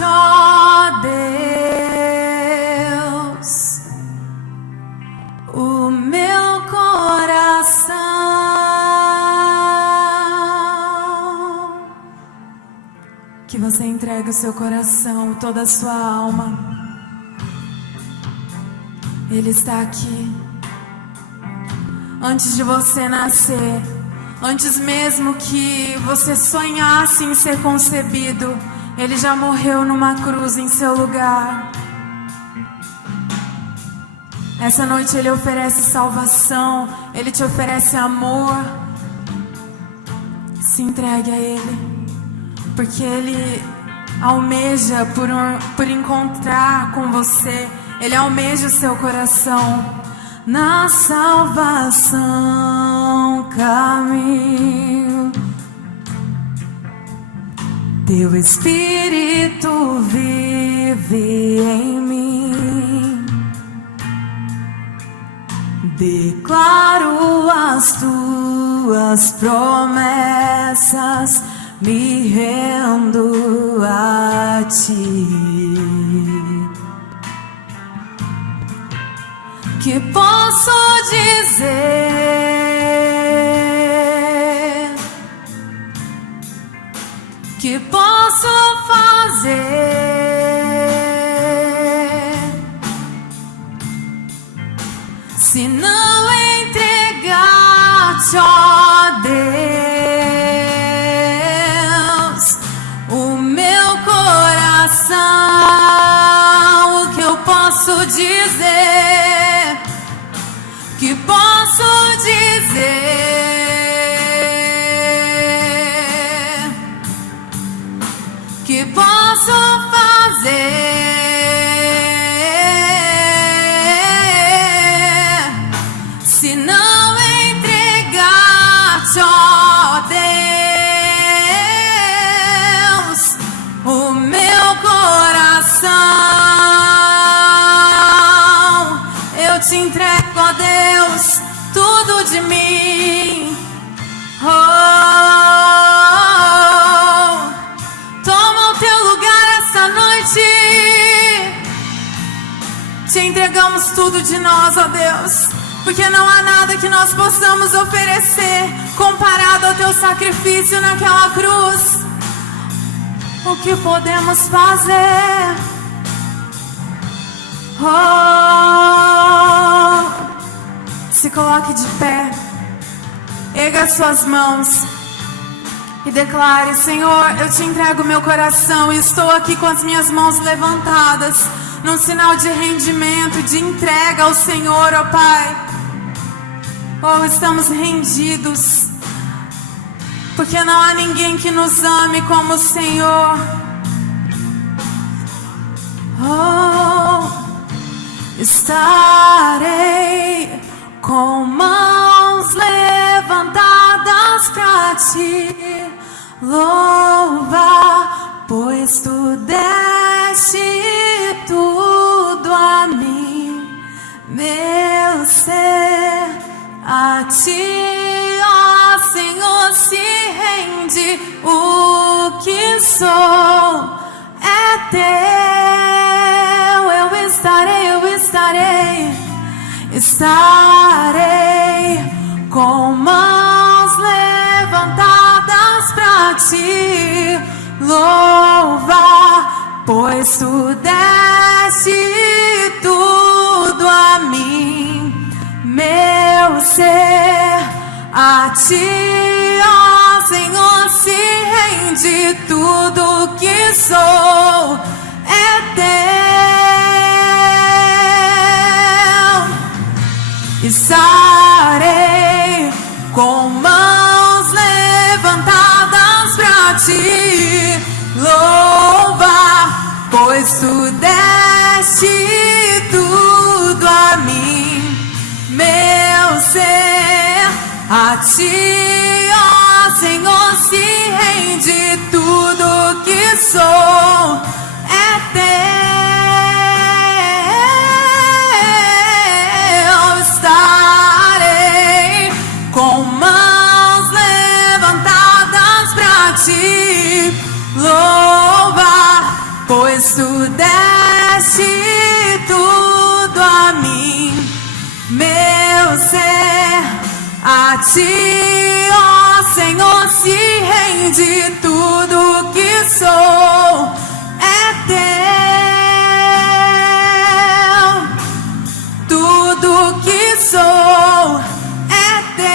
ó Deus, o meu coração, que você entregue o seu coração, toda a sua alma. Ele está aqui. Antes de você nascer, antes mesmo que você sonhasse em ser concebido, Ele já morreu numa cruz em seu lugar. Essa noite Ele oferece salvação, Ele te oferece amor. Se entregue a Ele, porque Ele almeja por encontrar com você. Ele almeja o seu coração. Na salvação caminho, Teu Espírito vive em mim. Declaro as Tuas promessas, me rendo a Ti. Que posso dizer, que posso fazer, se não entregar-te, ó Deus, o meu coração? O que eu posso dizer? Que posso dizer? Que posso fazer, se não entregar-te, ó Deus, o meu coração? Eu te entrego, ó Deus, tudo de mim. Oh, toma o teu lugar essa noite. Te entregamos tudo de nós, ó Deus, porque não há nada que nós possamos oferecer comparado ao teu sacrifício naquela cruz. O que podemos fazer? Oh, se coloque de pé, erga suas mãos e declare: Senhor, eu te entrego meu coração e estou aqui com as minhas mãos levantadas, num sinal de rendimento, de entrega ao Senhor, ó Pai. Oh, estamos rendidos, porque não há ninguém que nos ame como o Senhor. Oh, estarei com mãos levantadas pra Te louvar, pois Tu deste tudo a mim, meu ser a Ti, ó Senhor, se rende. O que sou é Teu. Estarei com mãos levantadas pra Te louvar, pois Tu deste tudo a mim, meu ser a Ti, ó Senhor, se rende. Tudo que sou é Teu. Estarei com mãos levantadas pra Te louvar, pois Tu deste tudo a mim, meu ser a Ti, ó Senhor, se rende. Tudo que sou é Teu. Estarei com mãos levantadas pra Te louvar, pois tu deste tudo a mim, meu ser, a ti, ó Senhor, se rende. Tudo que sou é teu, tudo que sou é teu,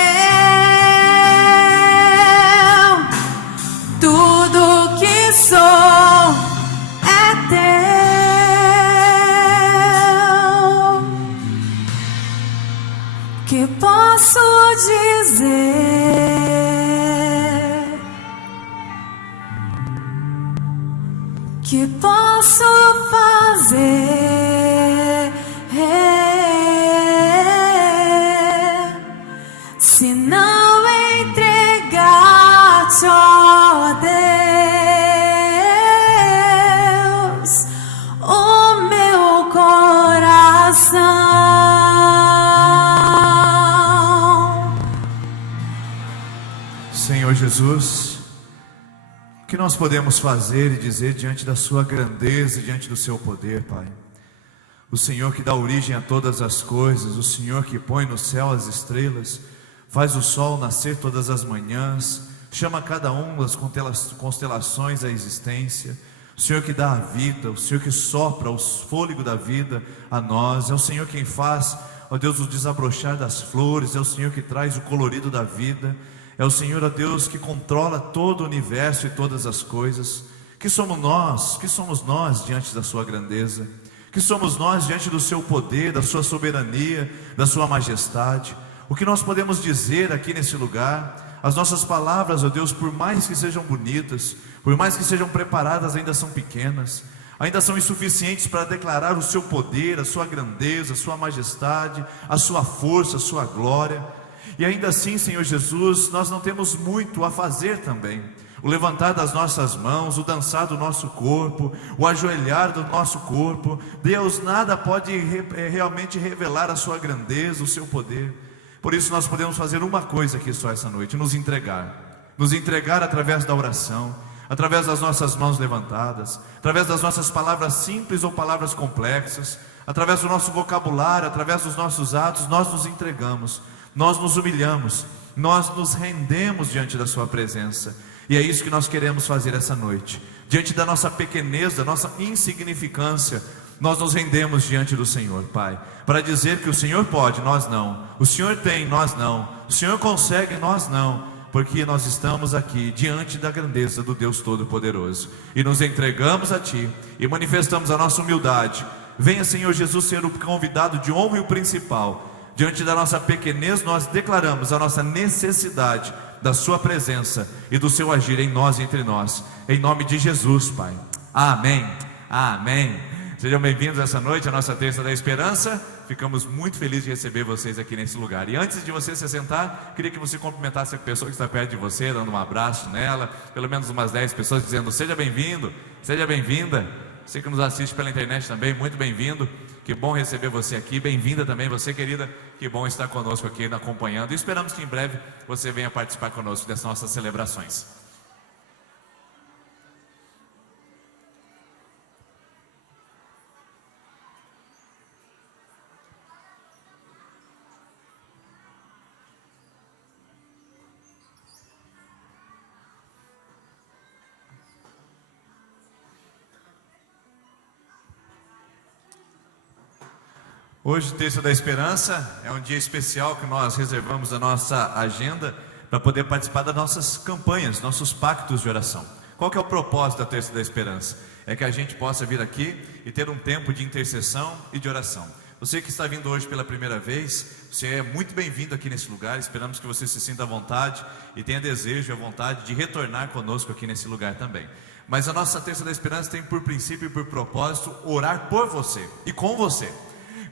tudo que sou é teu. Que posso dizer, que posso fazer, se não entregar-te, ó Deus, o meu coração. Senhor Jesus, o que nós podemos fazer e dizer diante da sua grandeza e diante do seu poder, Pai? O Senhor que dá origem a todas as coisas, o Senhor que põe no céu as estrelas, faz o sol nascer todas as manhãs, chama cada um das constelações à existência, o Senhor que dá a vida, o Senhor que sopra o fôlego da vida a nós, é o Senhor quem faz, ó Deus, o desabrochar das flores, é o Senhor que traz o colorido da vida, é o Senhor, ó Deus, que controla todo o universo e todas as coisas. Que somos nós diante da sua grandeza? Que somos nós diante do seu poder, da sua soberania, da sua majestade? O que nós podemos dizer aqui nesse lugar? As nossas palavras, ó Deus, por mais que sejam bonitas, por mais que sejam preparadas, ainda são pequenas, ainda são insuficientes para declarar o seu poder, a sua grandeza, a sua majestade, a sua força, a sua glória. E ainda assim, Senhor Jesus, nós não temos muito a fazer também. O levantar das nossas mãos, o dançar do nosso corpo, o ajoelhar do nosso corpo, Deus, nada pode realmente revelar a sua grandeza, o seu poder. Por isso nós podemos fazer uma coisa aqui só essa noite: nos entregar através da oração, através das nossas mãos levantadas, através das nossas palavras simples ou palavras complexas, através do nosso vocabulário, através dos nossos atos. Nós nos entregamos, nós nos humilhamos, nós nos rendemos diante da sua presença. E é isso que nós queremos fazer essa noite. Diante da nossa pequenez, da nossa insignificância, nós nos rendemos diante do Senhor, Pai, para dizer que o Senhor pode, nós não. O Senhor tem, nós não. O Senhor consegue, nós não. Porque nós estamos aqui diante da grandeza do Deus Todo-Poderoso e nos entregamos a Ti e manifestamos a nossa humildade. Venha, Senhor Jesus, ser o convidado de honra e o principal. Diante da nossa pequenez, nós declaramos a nossa necessidade da sua presença e do seu agir em nós e entre nós, em nome de Jesus, Pai. Amém, amém. Sejam bem-vindos essa noite à nossa Terça da Esperança. Ficamos muito felizes de receber vocês aqui nesse lugar. E antes de você se sentar, queria que você cumprimentasse a pessoa que está perto de você, dando um abraço nela, pelo menos umas 10 pessoas, dizendo: seja bem-vindo, seja bem-vinda. Você que nos assiste pela internet também, muito bem-vindo. Que bom receber você aqui, bem-vinda também você, querida. Que bom estar conosco aqui acompanhando, e esperamos que em breve você venha participar conosco dessas nossas celebrações. Hoje, Terça da Esperança, é um dia especial que nós reservamos a nossa agenda para poder participar das nossas campanhas, nossos pactos de oração. Qual que é o propósito da Terça da Esperança? É que a gente possa vir aqui e ter um tempo de intercessão e de oração. Você que está vindo hoje pela primeira vez, você é muito bem-vindo aqui nesse lugar. Esperamos que você se sinta à vontade e tenha desejo e a vontade de retornar conosco aqui nesse lugar também. Mas a nossa Terça da Esperança tem por princípio e por propósito orar por você e com você.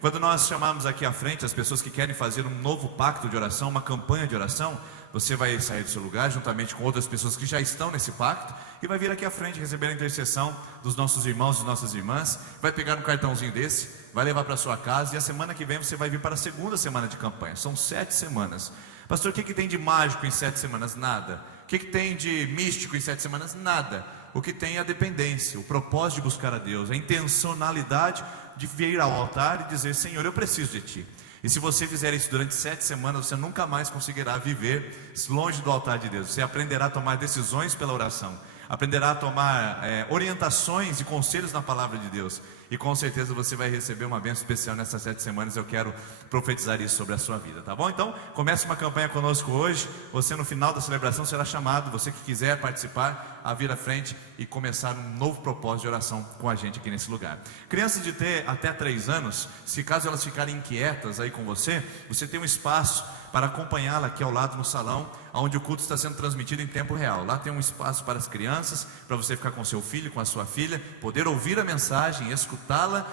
Quando nós chamamos aqui à frente as pessoas que querem fazer um novo pacto de oração, uma campanha de oração, você vai sair do seu lugar juntamente com outras pessoas que já estão nesse pacto e vai vir aqui à frente receber a intercessão dos nossos irmãos e nossas irmãs. Vai pegar um cartãozinho desse, vai levar para sua casa, e a semana que vem você vai vir para a segunda semana de campanha. São 7 semanas. Pastor, o que tem de mágico em 7 semanas? Nada. O que tem de místico em 7 semanas? Nada. o que tem a dependência, o propósito de buscar a Deus, a intencionalidade de vir ao altar e dizer: Senhor, eu preciso de Ti. E se você fizer isso durante 7 semanas, você nunca mais conseguirá viver longe do altar de Deus. Você aprenderá a tomar decisões pela oração, aprenderá a tomar orientações e conselhos na palavra de Deus. E com certeza você vai receber uma bênção especial nessas 7 semanas. Eu quero profetizar isso sobre a sua vida, tá bom? Então, comece uma campanha conosco hoje. Você no final da celebração será chamado, você que quiser participar, a vir à frente e começar um novo propósito de oração com a gente aqui nesse lugar. Crianças de até 3 anos, se caso elas ficarem inquietas aí com você, você tem um espaço para acompanhá-la aqui ao lado no salão, onde o culto está sendo transmitido em tempo real. Lá tem um espaço para as crianças, para você ficar com seu filho, com a sua filha, poder ouvir a mensagem, escutá-la,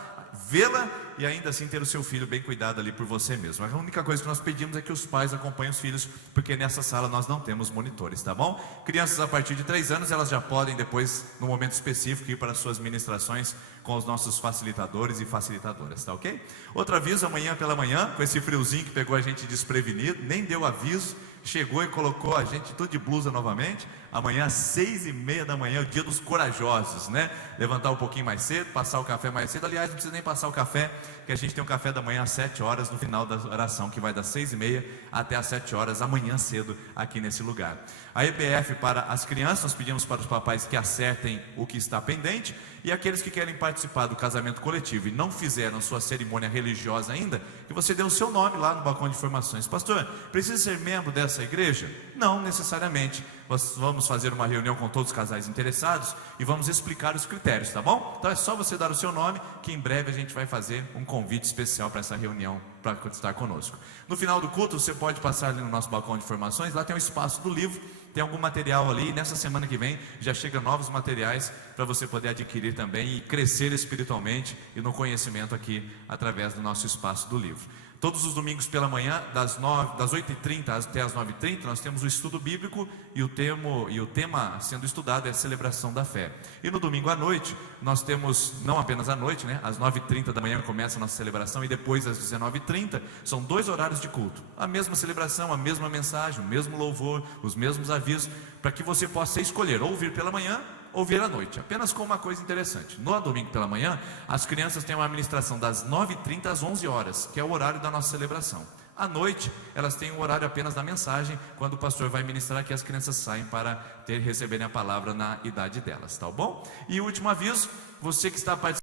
vê-la e ainda assim ter o seu filho bem cuidado ali por você mesmo. A única coisa que nós pedimos é que os pais acompanhem os filhos, porque nessa sala nós não temos monitores, tá bom? Crianças a partir de 3 anos, elas já podem depois, no momento específico, ir para suas ministrações com os nossos facilitadores e facilitadoras, tá ok? Outro aviso: amanhã pela manhã, com esse friozinho que pegou a gente desprevenido, nem deu aviso, chegou e colocou a gente tudo de blusa novamente. Amanhã às 6h30 da manhã é o dia dos corajosos, né? Levantar um pouquinho mais cedo, passar o café mais cedo. Aliás, não precisa nem passar o café, que a gente tem um café da manhã às 7 horas no final da oração, que vai das 6h30 até às 7 horas amanhã cedo aqui nesse lugar. A EBF para as crianças, nós pedimos para os papais que acertem o que está pendente, e aqueles que querem participar do casamento coletivo e não fizeram sua cerimônia religiosa ainda, que você dê o seu nome lá no balcão de informações. Pastor, precisa ser membro dessa igreja? Não necessariamente. Nós vamos fazer uma reunião com todos os casais interessados e vamos explicar os critérios, tá bom? Então é só você dar o seu nome, que em breve a gente vai fazer um convite especial para essa reunião, para estar conosco. No final do culto, você pode passar ali no nosso balcão de informações. Lá tem o espaço do livro, tem algum material ali, e nessa semana que vem já chegam novos materiais para você poder adquirir também e crescer espiritualmente e no conhecimento aqui através do nosso espaço do livro. Todos os domingos pela manhã, das 8h30 até as 9h30, nós temos o estudo bíblico e o tema sendo estudado é a celebração da fé. E no domingo à noite, nós temos, não apenas à noite, né? Às 9h30 da manhã começa a nossa celebração e depois às 19h30, são 2 horários de culto. A mesma celebração, a mesma mensagem, o mesmo louvor, os mesmos avisos, para que você possa escolher ou vir pela manhã ou vir à noite. Apenas com uma coisa interessante: no domingo pela manhã, as crianças têm uma administração das 9h30 às 11 horas, que é o horário da nossa celebração. À noite, elas têm o horário apenas da mensagem, quando o pastor vai ministrar, que as crianças saem para receberem a palavra na idade delas, tá bom? E o último aviso: você que está participando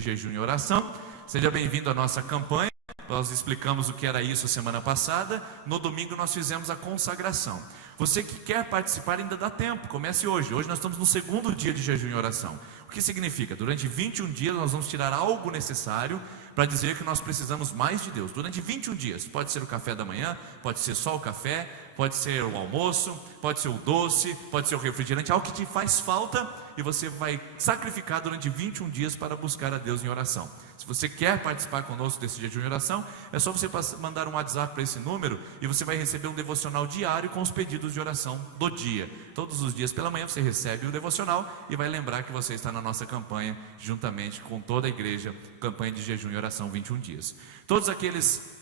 de jejum e oração, seja bem-vindo à nossa campanha. Nós explicamos o que era isso semana passada. No domingo nós fizemos a consagração. Você que quer participar ainda dá tempo, comece hoje. Hoje nós estamos no 2º dia de jejum e oração. O que significa? Durante 21 dias nós vamos tirar algo necessário para dizer que nós precisamos mais de Deus. Durante 21 dias, pode ser o café da manhã, pode ser só o café, pode ser o almoço, pode ser o doce, pode ser o refrigerante, algo que te faz falta, e você vai sacrificar durante 21 dias para buscar a Deus em oração. Se você quer participar conosco desse jejum e oração, é só você mandar um WhatsApp para esse número e você vai receber um devocional diário com os pedidos de oração do dia. Todos os dias pela manhã você recebe o devocional e vai lembrar que você está na nossa campanha, juntamente com toda a igreja, campanha de jejum e oração 21 dias. Todos aqueles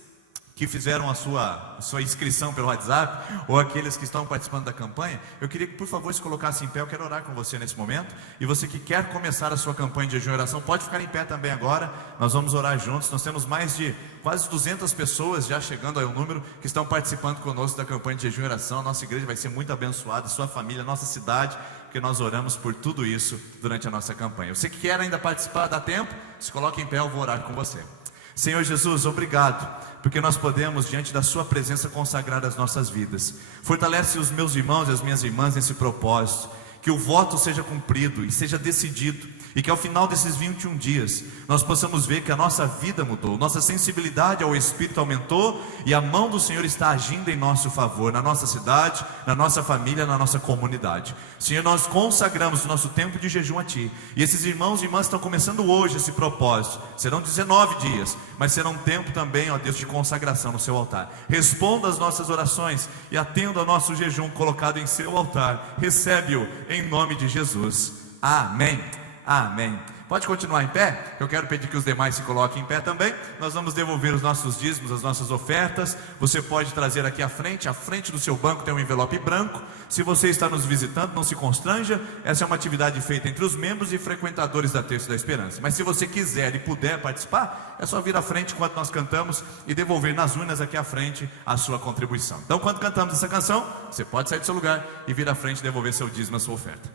que fizeram a sua inscrição pelo WhatsApp, ou aqueles que estão participando da campanha, eu queria que por favor se colocasse em pé. Eu quero orar com você nesse momento. E você que quer começar a sua campanha de jejum e oração, pode ficar em pé também agora. Nós vamos orar juntos. Nós temos mais de quase 200 pessoas já chegando aí o número, que estão participando conosco da campanha de jejum e oração. Nossa igreja vai ser muito abençoada, sua família, nossa cidade, porque nós oramos por tudo isso durante a nossa campanha. Você que quer ainda participar, dá tempo, se coloque em pé, eu vou orar com você. Senhor Jesus, obrigado, porque nós podemos diante da sua presença consagrar as nossas vidas. Fortalece os meus irmãos e as minhas irmãs nesse propósito, que o voto seja cumprido e seja decidido, e que ao final desses 21 dias nós possamos ver que a nossa vida mudou, nossa sensibilidade ao Espírito aumentou e a mão do Senhor está agindo em nosso favor, na nossa cidade, na nossa família, na nossa comunidade. Senhor, nós consagramos o nosso tempo de jejum a Ti, e esses irmãos e irmãs estão começando hoje esse propósito. Serão 19 dias, mas será um tempo também, ó Deus, de consagração no Seu altar. Responda às nossas orações e atenda ao nosso jejum colocado em Seu altar. Recebe-o em nome de Jesus. Amém. Amém. Pode continuar em pé? Eu quero pedir que os demais se coloquem em pé também. Nós vamos devolver os nossos dízimos, as nossas ofertas. Você pode trazer aqui à frente do seu banco tem um envelope branco. Se você está nos visitando, não se constranja. Essa é uma atividade feita entre os membros e frequentadores da Terço da Esperança. Mas se você quiser e puder participar, é só vir à frente enquanto nós cantamos e devolver nas urnas aqui à frente a sua contribuição. Então, quando cantamos essa canção, você pode sair do seu lugar e vir à frente e devolver seu dízimo, a sua oferta.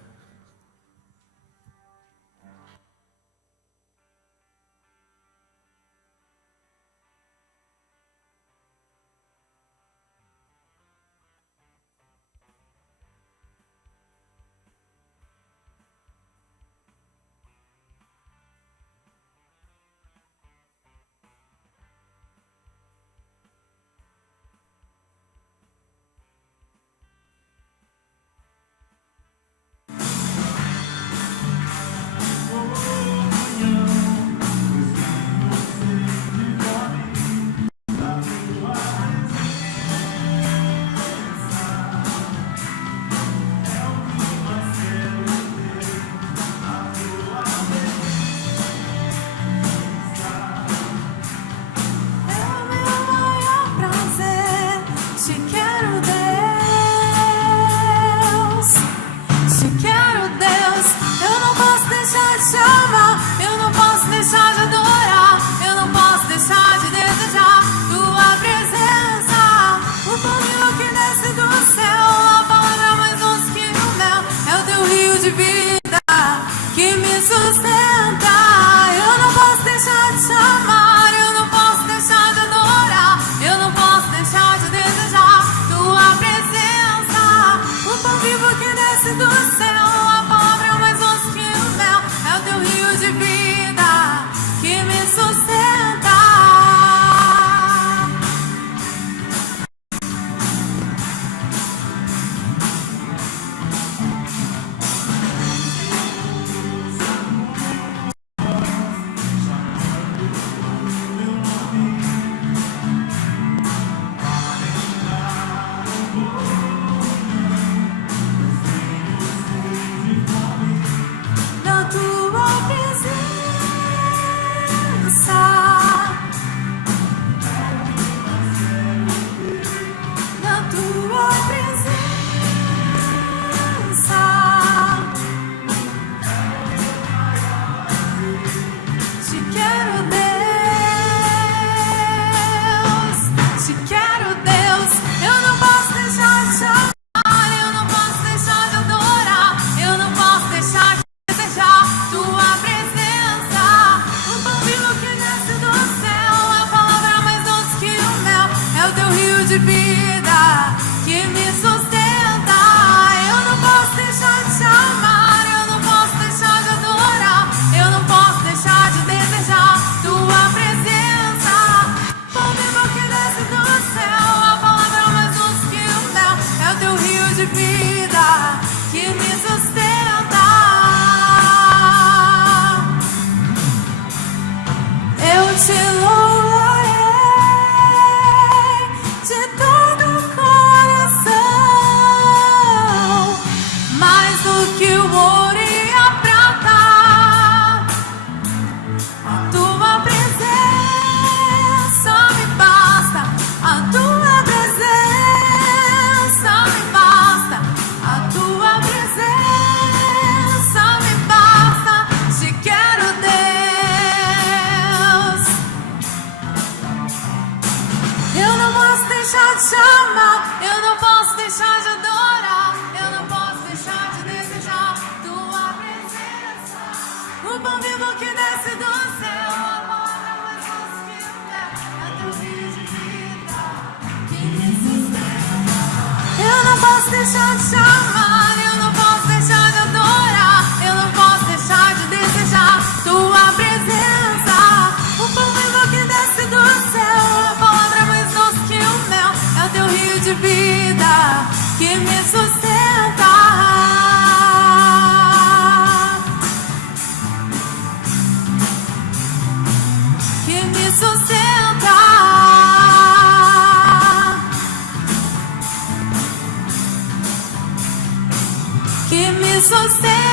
Que me sustenta.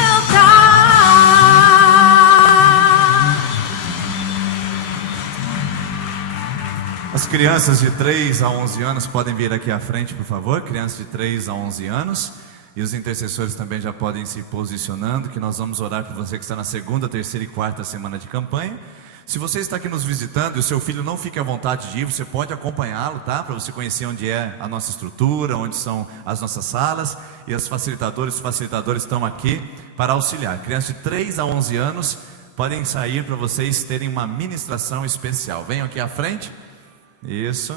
As crianças de 3 a 11 anos podem vir aqui à frente, por favor. Crianças de 3 a 11 anos. E os intercessores também já podem se posicionando, que nós vamos orar por você que está na segunda, terceira e quarta semana de campanha. Se você está aqui nos visitando e o seu filho não fica à vontade de ir, você pode acompanhá-lo, tá? Para você conhecer onde é a nossa estrutura, onde são as nossas salas. E os facilitadores estão aqui para auxiliar. Crianças de 3 a 11 anos podem sair para vocês terem uma ministração especial. Venham aqui à frente. Isso,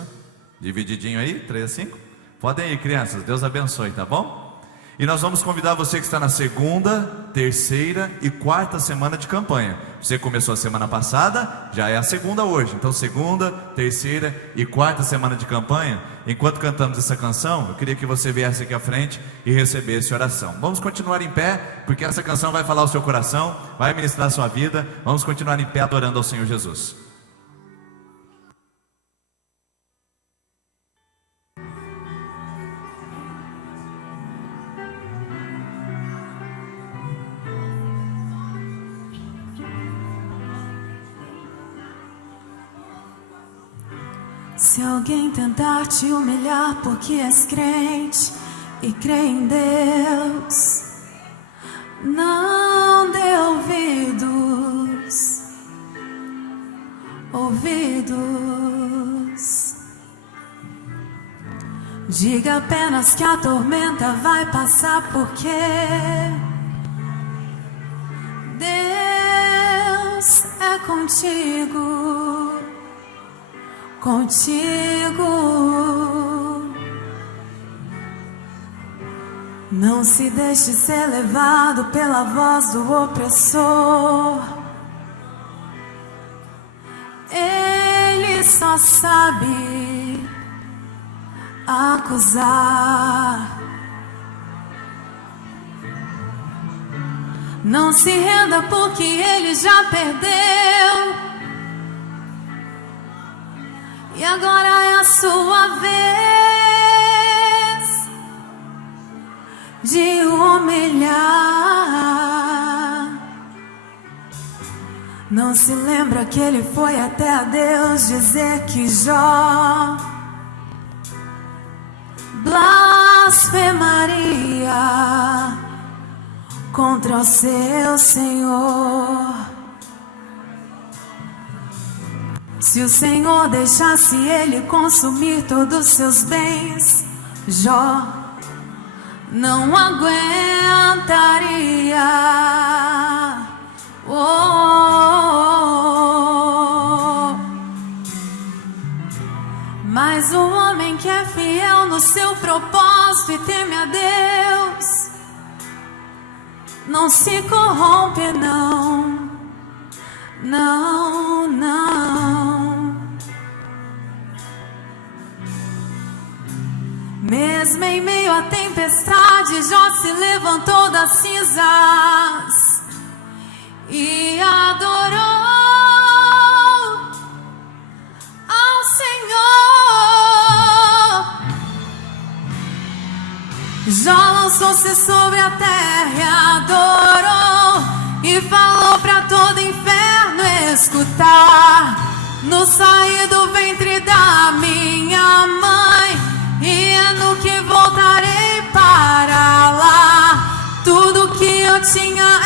divididinho aí, 3 a 5. Podem ir, crianças, Deus abençoe, tá bom? E nós vamos convidar você que está na segunda, terceira e quarta semana de campanha. Você começou a semana passada, já é a segunda hoje. Então segunda, terceira e quarta semana de campanha. Enquanto cantamos essa canção, eu queria que você viesse aqui à frente e recebesse oração. Vamos continuar em pé, porque essa canção vai falar ao seu coração, vai ministrar a sua vida. Vamos continuar em pé adorando ao Senhor Jesus. Se alguém tentar te humilhar porque és crente e crê em Deus, não dê ouvidos. Diga apenas que a tormenta vai passar, porque Deus é contigo. Não se deixe ser levado pela voz do opressor. Ele só sabe acusar. Não se renda, porque ele já perdeu. E agora é a sua vez de humilhar. Não se lembra que ele foi até a Deus dizer que Jó blasfemaria contra o seu Senhor. Se o Senhor deixasse ele consumir todos os seus bens, Jó não aguentaria. Mas o homem que é fiel no seu propósito e teme a Deus não se corrompe, não. Mesmo em meio à tempestade, Jó se levantou das cinzas e adorou ao Senhor. Jó lançou-se sobre a terra e adorou, e falou para todo inferno escutar: no sair do ventre da minha mãe, e é no que voltarei para lá. Tudo que eu tinha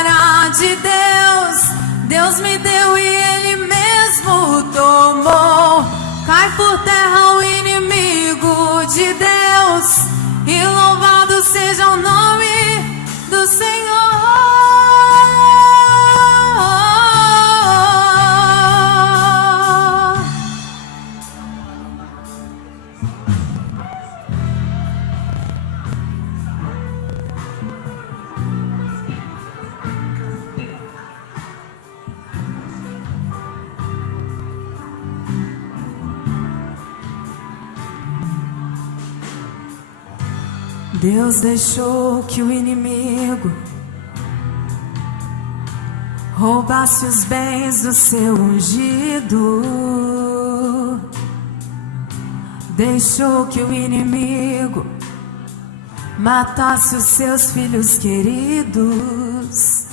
era de Deus. Deus me deu e Ele mesmo tomou. Cai por terra o inimigo de Deus, e louvado seja o nome do Senhor. Deus deixou que o inimigo roubasse os bens do seu ungido. Deixou que o inimigo matasse os seus filhos queridos.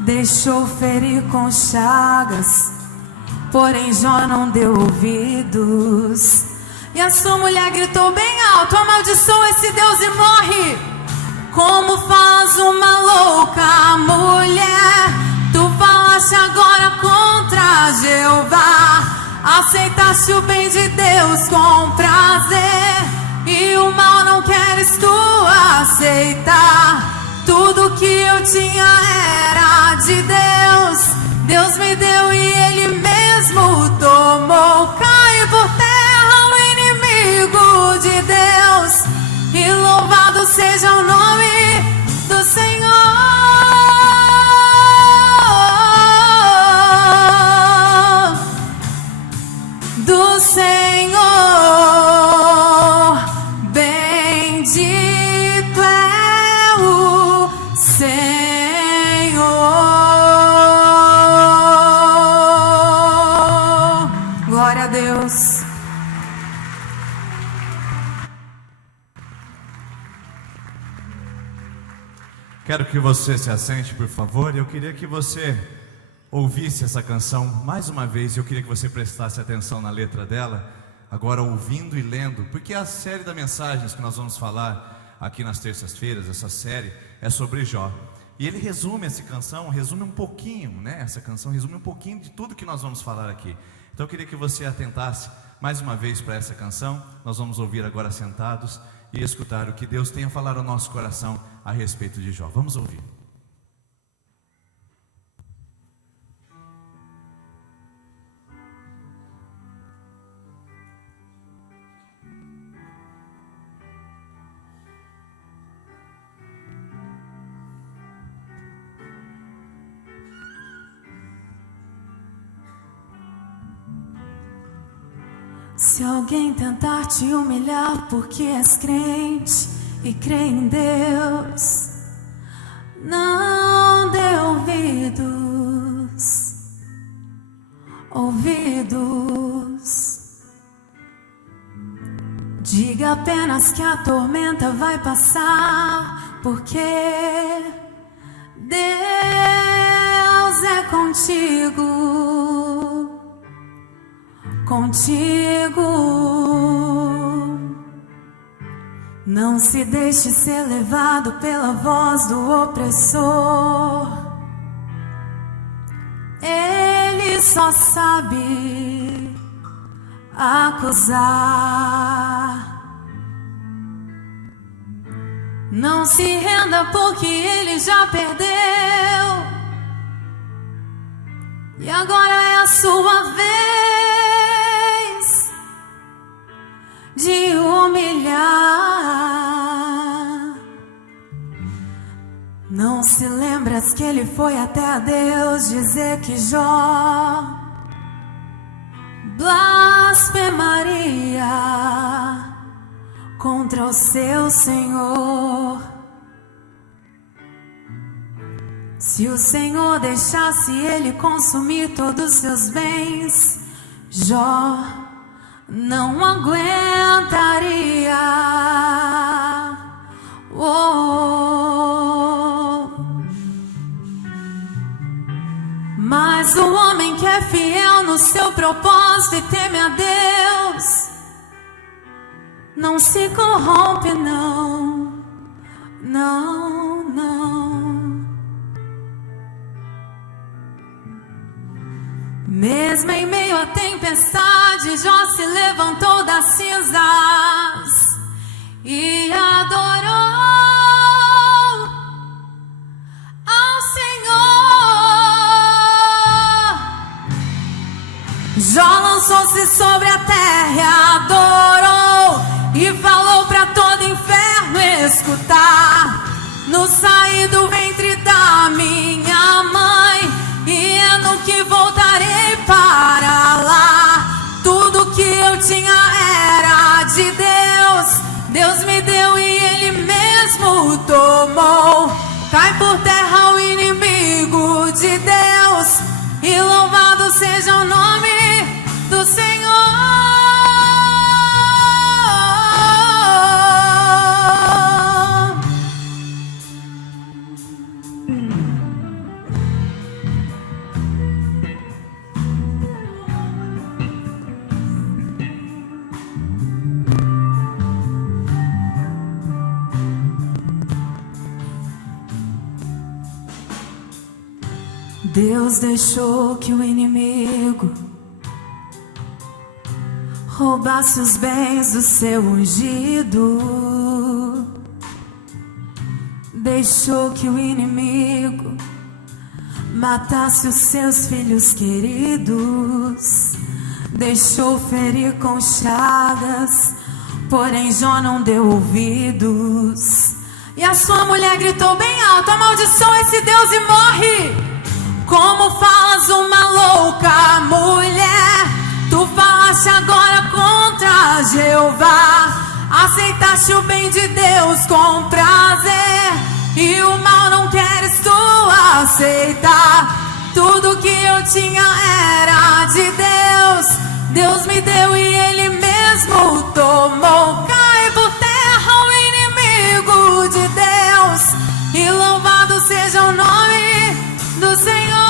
Deixou ferir com chagas porém Jó não deu ouvidos. E a sua mulher gritou bem alto: amaldiçoa esse Deus e morre. Como faz uma louca mulher, tu falaste agora contra Jeová. Aceitaste o bem de Deus com prazer, e o mal não queres tu aceitar. Tudo que eu tinha era de Deus, Deus me deu e Ele mesmo tomou. Cai por terra o inimigo de Deus, e louvado seja o nome do Senhor. Do Senhor, bendito é o Senhor. Glória a Deus. Quero que você se assente, por favor. Eu queria que você ouvisse essa canção mais uma vez. Eu queria que você prestasse atenção na letra dela, agora ouvindo e lendo, porque a série das mensagens que nós vamos falar aqui nas terças-feiras, essa série é sobre Jó. E ele resume essa canção, resume um pouquinho, né? Essa canção resume um pouquinho de tudo que nós vamos falar aqui. Então eu queria que você atentasse mais uma vez para essa canção. Nós vamos ouvir agora sentados e escutar o que Deus tem a falar ao nosso coração a respeito de Jó. Vamos ouvir. Se alguém tentar te humilhar porque és crente e crê em Deus, não dê ouvidos. Diga apenas que a tormenta vai passar, porque Deus é contigo. Não se deixe ser levado pela voz do opressor. Ele só sabe acusar. Não se renda porque ele já perdeu, e agora é a sua vez de humilhar. Não se lembras que ele foi até a Deus dizer que Jó blasfemaria contra o seu Senhor? Se o Senhor deixasse ele consumir todos os seus bens, Jó não aguentaria. Mas o homem que é fiel no seu propósito e teme a Deus não se corrompe, não. Mesmo em meio à tempestade, Jó se levantou das cinzas e adorou ao Senhor. Jó lançou-se sobre a terra e adorou, e falou para todo inferno escutar: no sair do ventre da minha mãe, e é no que voltarei para lá. Tudo que eu tinha era de Deus, Deus me deu e Ele mesmo tomou. Cai por terra o inimigo de Deus, e louvado seja o nome do Senhor. Deus deixou que o inimigo roubasse os bens do seu ungido. Deixou que o inimigo matasse os seus filhos queridos. Deixou ferir com chagas, porém Jó não deu ouvidos. E a sua mulher gritou bem alto: amaldiçoa esse Deus e morre. Como falas uma louca mulher, tu falaste agora contra Jeová. Aceitaste o bem de Deus com prazer, e o mal não queres tu aceitar. Tudo que eu tinha era de Deus, Deus me deu e Ele mesmo tomou. Cai por terra o inimigo de Deus, e louvado seja o nome do Senhor.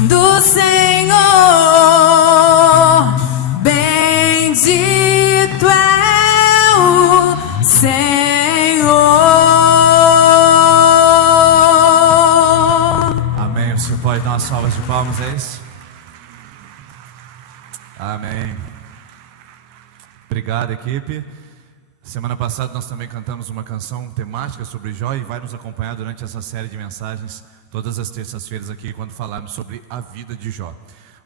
Do Senhor, bendito é o Senhor. Amém. O Senhor pode dar umas salvas de palmas, é isso? Amém. Obrigado, equipe. Semana passada nós também cantamos uma canção temática sobre Jó e vai nos acompanhar durante essa série de mensagens todas as terças-feiras aqui, quando falarmos sobre a vida de Jó.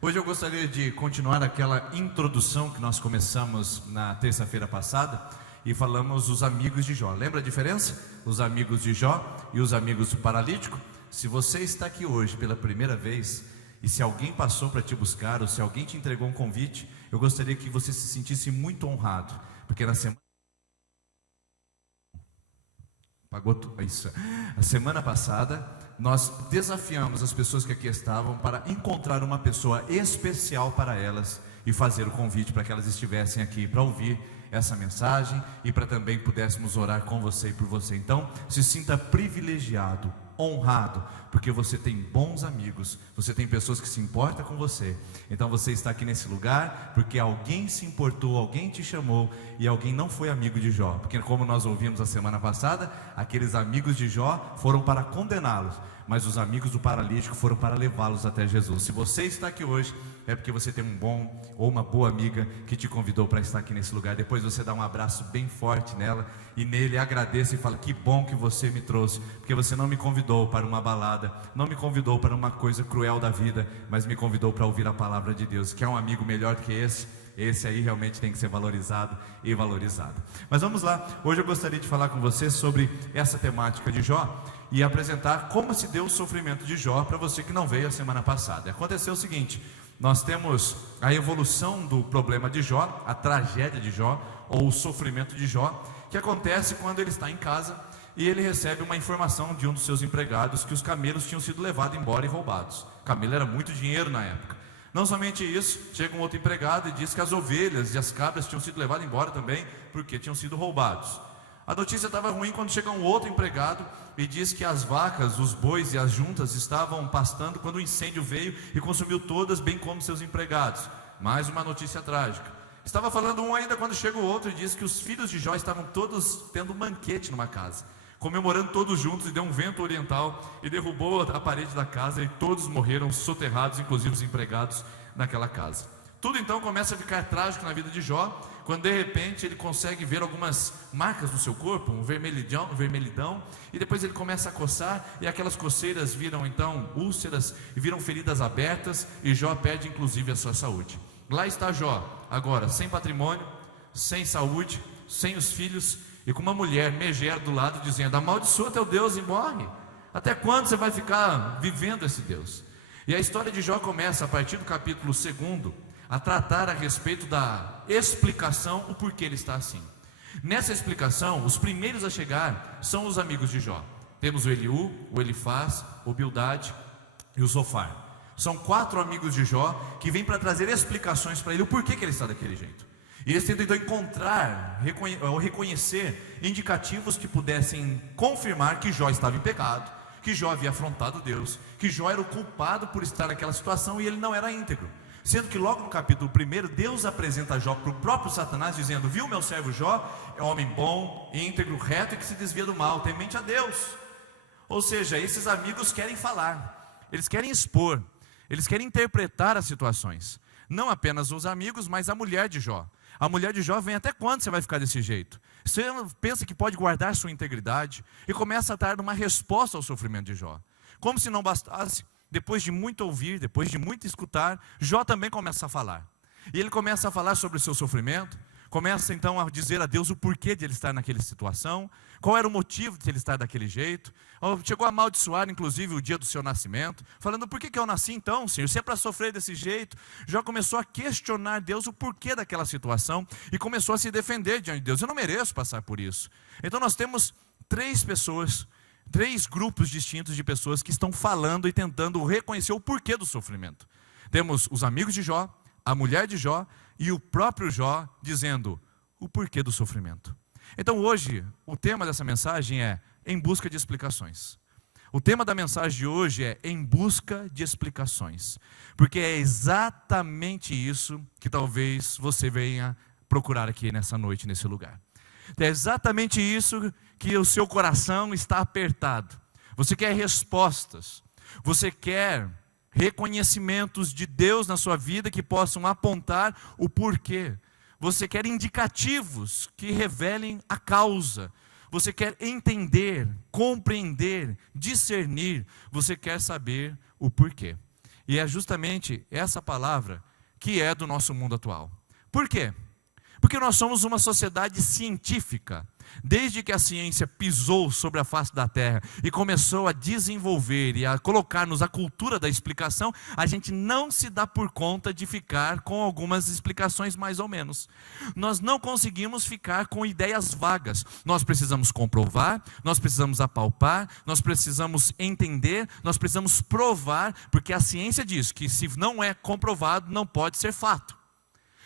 Hoje eu gostaria de continuar aquela introdução que nós começamos na terça-feira passada e falamos os amigos de Jó. Lembra a diferença? Os amigos de Jó e os amigos do paralítico? Se você está aqui hoje pela primeira vez e se alguém passou para te buscar ou se alguém te entregou um convite, eu gostaria que você se sentisse muito honrado, porque na semana a semana passada nós desafiamos as pessoas que aqui estavam para encontrar uma pessoa especial para elas e fazer o convite para que elas estivessem aqui para ouvir essa mensagem e para também pudéssemos orar com você e por você. Então se sinta privilegiado, honrado, porque você tem bons amigos, você tem pessoas que se importam com você. Então você está aqui nesse lugar porque alguém se importou, alguém te chamou e alguém não foi amigo de Jó, porque como nós ouvimos a semana passada, aqueles amigos de Jó foram para condená-los, mas os amigos do paralítico foram para levá-los até Jesus. Se você está aqui hoje, é porque você tem um bom ou uma boa amiga que te convidou para estar aqui nesse lugar. Depois você dá um abraço bem forte nela e nele agradeça e fala: que bom que você me trouxe, porque você não me convidou para uma balada, não me convidou para uma coisa cruel da vida, mas me convidou para ouvir a palavra de Deus. Quer um amigo melhor que esse aí realmente tem que ser valorizado e valorizado. Mas vamos lá, hoje eu gostaria de falar com você sobre essa temática de Jó e apresentar como se deu o sofrimento de Jó para você que não veio a semana passada. Aconteceu o seguinte: nós temos a evolução do problema de Jó, a tragédia de Jó, ou o sofrimento de Jó, que acontece quando ele está em casa e ele recebe uma informação de um dos seus empregados que os camelos tinham sido levados embora e roubados. Camelo era muito dinheiro na época. Não somente isso, chega um outro empregado e diz que as ovelhas e as cabras tinham sido levadas embora também, porque tinham sido roubados. A notícia estava ruim quando chega um outro empregado e diz que as vacas, os bois e as juntas estavam pastando quando o incêndio veio e consumiu todas, bem como seus empregados. Mais uma notícia trágica. Estava falando um ainda quando chega o outro e diz que os filhos de Jó estavam todos tendo um banquete numa casa, comemorando todos juntos, e deu um vento oriental e derrubou a parede da casa e todos morreram soterrados, inclusive os empregados naquela casa. Tudo então começa a ficar trágico na vida de Jó, quando de repente ele consegue ver algumas marcas no seu corpo, um vermelhidão, e depois ele começa a coçar, e aquelas coceiras viram então úlceras, e viram feridas abertas, e Jó perde inclusive a sua saúde. Lá está Jó, agora sem patrimônio, sem saúde, sem os filhos, e com uma mulher megera do lado dizendo: amaldiçoa teu Deus e morre. Até quando você vai ficar vivendo esse Deus? E a história de Jó começa a partir do capítulo 2 a tratar a respeito da explicação, o porquê ele está assim. Nessa explicação, os primeiros a chegar são os amigos de Jó. Temos o Eliú, o Elifaz, o Bildade e o Zofar. São 4 amigos de Jó que vêm para trazer explicações para ele, o porquê que ele está daquele jeito. E eles tentam encontrar ou reconhecer indicativos que pudessem confirmar que Jó estava em pecado, que Jó havia afrontado Deus, que Jó era o culpado por estar naquela situação e ele não era íntegro. Sendo que logo no capítulo 1, Deus apresenta Jó para o próprio Satanás, dizendo: viu, meu servo Jó é um homem bom, íntegro, reto e que se desvia do mal, temente a Deus. Ou seja, esses amigos querem falar, eles querem expor, eles querem interpretar as situações. Não apenas os amigos, mas a mulher de Jó. A mulher de Jó vem: até quando você vai ficar desse jeito? Você pensa que pode guardar sua integridade? E começa a dar uma resposta ao sofrimento de Jó. Como se não bastasse, depois de muito ouvir, depois de muito escutar, Jó também começa a falar. E ele começa a falar sobre o seu sofrimento, começa então a dizer a Deus o porquê de ele estar naquela situação, qual era o motivo de ele estar daquele jeito. Chegou a amaldiçoar inclusive o dia do seu nascimento, falando: por que eu nasci então, Senhor? Se é para sofrer desse jeito. Jó começou a questionar Deus o porquê daquela situação e começou a se defender diante de Deus: eu não mereço passar por isso. Então nós temos três grupos distintos de pessoas que estão falando e tentando reconhecer o porquê do sofrimento. Temos os amigos de Jó, a mulher de Jó e o próprio Jó dizendo o porquê do sofrimento. Então hoje, o tema dessa mensagem é em busca de explicações. O tema da mensagem de hoje é em busca de explicações. Porque é exatamente isso que talvez você venha procurar aqui nessa noite, nesse lugar. É exatamente isso que o seu coração está apertado. Você quer respostas, você quer reconhecimentos de Deus na sua vida que possam apontar o porquê. Você quer indicativos que revelem a causa. Você quer entender, compreender, discernir. Você quer saber o porquê. E é justamente essa palavra que é do nosso mundo atual. Por quê? Porque nós somos uma sociedade científica. Desde que a ciência pisou sobre a face da terra e começou a desenvolver e a colocar-nos a cultura da explicação, a gente não se dá por conta de ficar com algumas explicações mais ou menos. Nós não conseguimos ficar com ideias vagas. Nós precisamos comprovar, nós precisamos apalpar, nós precisamos entender, nós precisamos provar, porque a ciência diz que se não é comprovado, não pode ser fato.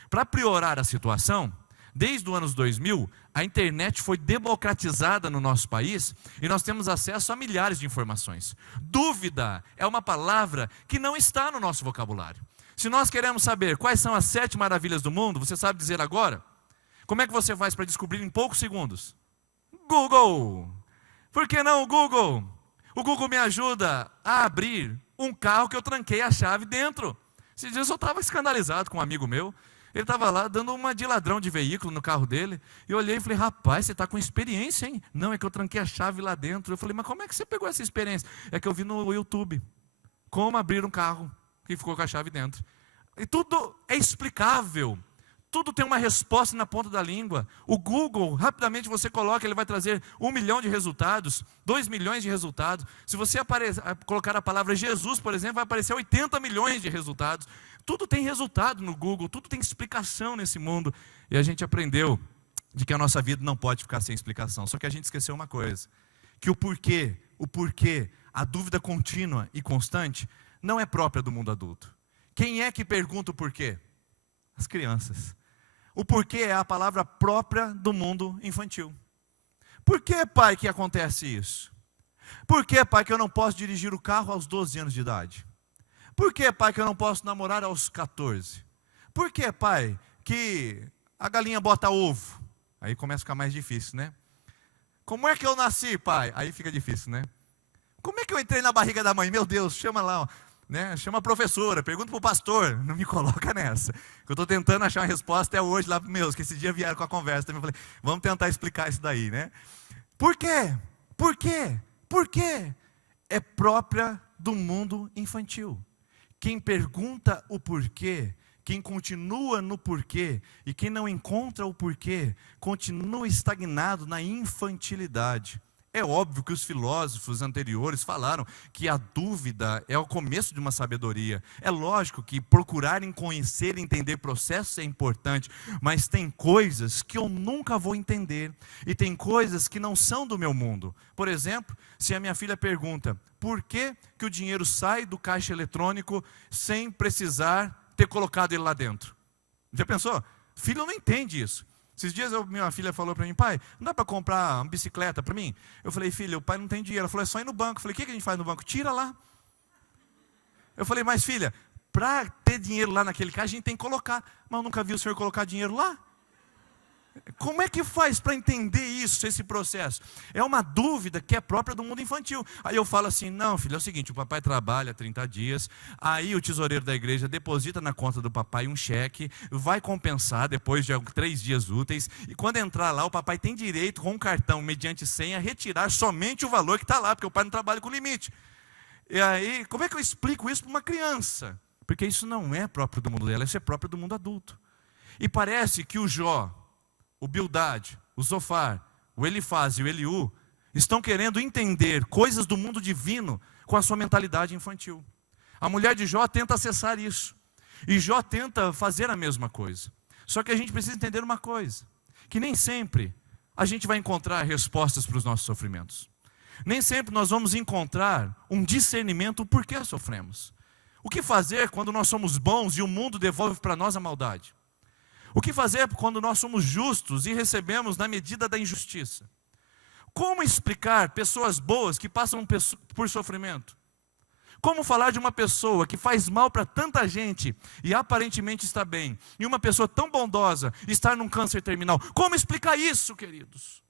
Para piorar a situação, desde os anos 2000, a internet foi democratizada no nosso país e nós temos acesso a milhares de informações. Dúvida é uma palavra que não está no nosso vocabulário. Se nós queremos saber quais são as 7 maravilhas do mundo, você sabe dizer agora? Como é que você faz para descobrir em poucos segundos? Google! Por que não o Google? O Google me ajuda a abrir um carro que eu tranquei a chave dentro. Esses dias eu estava escandalizado com um amigo meu. Ele estava lá dando uma de ladrão de veículo no carro dele. E eu olhei e falei: rapaz, você está com experiência, hein? Não, é que eu tranquei a chave lá dentro. Eu falei: mas como é que você pegou essa experiência? É que eu vi no YouTube como abrir um carro que ficou com a chave dentro. E tudo é explicável. Tudo tem uma resposta na ponta da língua. O Google, rapidamente você coloca, ele vai trazer 1 milhão de resultados, 2 milhões de resultados. Se você colocar a palavra Jesus, por exemplo, vai aparecer 80 milhões de resultados. Tudo tem resultado no Google, tudo tem explicação nesse mundo. E a gente aprendeu de que a nossa vida não pode ficar sem explicação. Só que a gente esqueceu uma coisa, que o porquê, a dúvida contínua e constante, não é própria do mundo adulto. Quem é que pergunta o porquê? As crianças. O porquê é a palavra própria do mundo infantil. Por que, pai, que acontece isso? Por que, pai, que eu não posso dirigir o carro aos 12 anos de idade? Por que, pai, que eu não posso namorar aos 14? Por que, pai, que a galinha bota ovo? Aí começa a ficar mais difícil, né? Como é que eu nasci, pai? Aí fica difícil, né? Como é que eu entrei na barriga da mãe? Meu Deus, chama lá, ó. Né? Chama a professora, pergunta para o pastor, não me coloca nessa. Eu estou tentando achar uma resposta até hoje lá para meus, que esse dia vieram com a conversa também. Eu falei: vamos tentar explicar isso daí, né? Por quê? Por quê? Por quê? É própria do mundo infantil. Quem pergunta o porquê, quem continua no porquê, e quem não encontra o porquê, continua estagnado na infantilidade. É óbvio que os filósofos anteriores falaram que a dúvida é o começo de uma sabedoria. É lógico que procurar conhecer e entender processos é importante, mas tem coisas que eu nunca vou entender, e tem coisas que não são do meu mundo. Por exemplo, se a minha filha pergunta: por que o dinheiro sai do caixa eletrônico sem precisar ter colocado ele lá dentro? Já pensou? Filho não entende isso. Esses dias minha filha falou para mim: pai, não dá para comprar uma bicicleta para mim? Eu falei: filha, o pai não tem dinheiro. Ela falou: é só ir no banco. Eu falei: o que a gente faz no banco? Tira lá. Eu falei: mas filha, para ter dinheiro lá naquele caixa, a gente tem que colocar. Mas eu nunca vi o senhor colocar dinheiro lá. Como é que faz para entender isso, esse processo? É uma dúvida que é própria do mundo infantil. Aí eu falo assim, não filho, é o seguinte, o papai trabalha 30 dias, aí o tesoureiro da igreja deposita na conta do papai um cheque, vai compensar depois de 3 dias úteis, e quando entrar lá, o papai tem direito, com um cartão, mediante senha, retirar somente o valor que está lá, porque o pai não trabalha com limite. E aí, como é que eu explico isso para uma criança? Porque isso não é próprio do mundo dela, isso é próprio do mundo adulto. E parece que o Jó, o Bildade, o Zofar, o Elifaz e o Eliú estão querendo entender coisas do mundo divino com a sua mentalidade infantil. A mulher de Jó tenta acessar isso, e Jó tenta fazer a mesma coisa. Só que a gente precisa entender uma coisa, que nem sempre a gente vai encontrar respostas para os nossos sofrimentos. Nem sempre nós vamos encontrar um discernimento por que sofremos. O que fazer quando nós somos bons e o mundo devolve para nós a maldade? O que fazer quando nós somos justos e recebemos na medida da injustiça? Como explicar pessoas boas que passam por sofrimento? Como falar de uma pessoa que faz mal para tanta gente e aparentemente está bem, e uma pessoa tão bondosa estar num câncer terminal? Como explicar isso, queridos?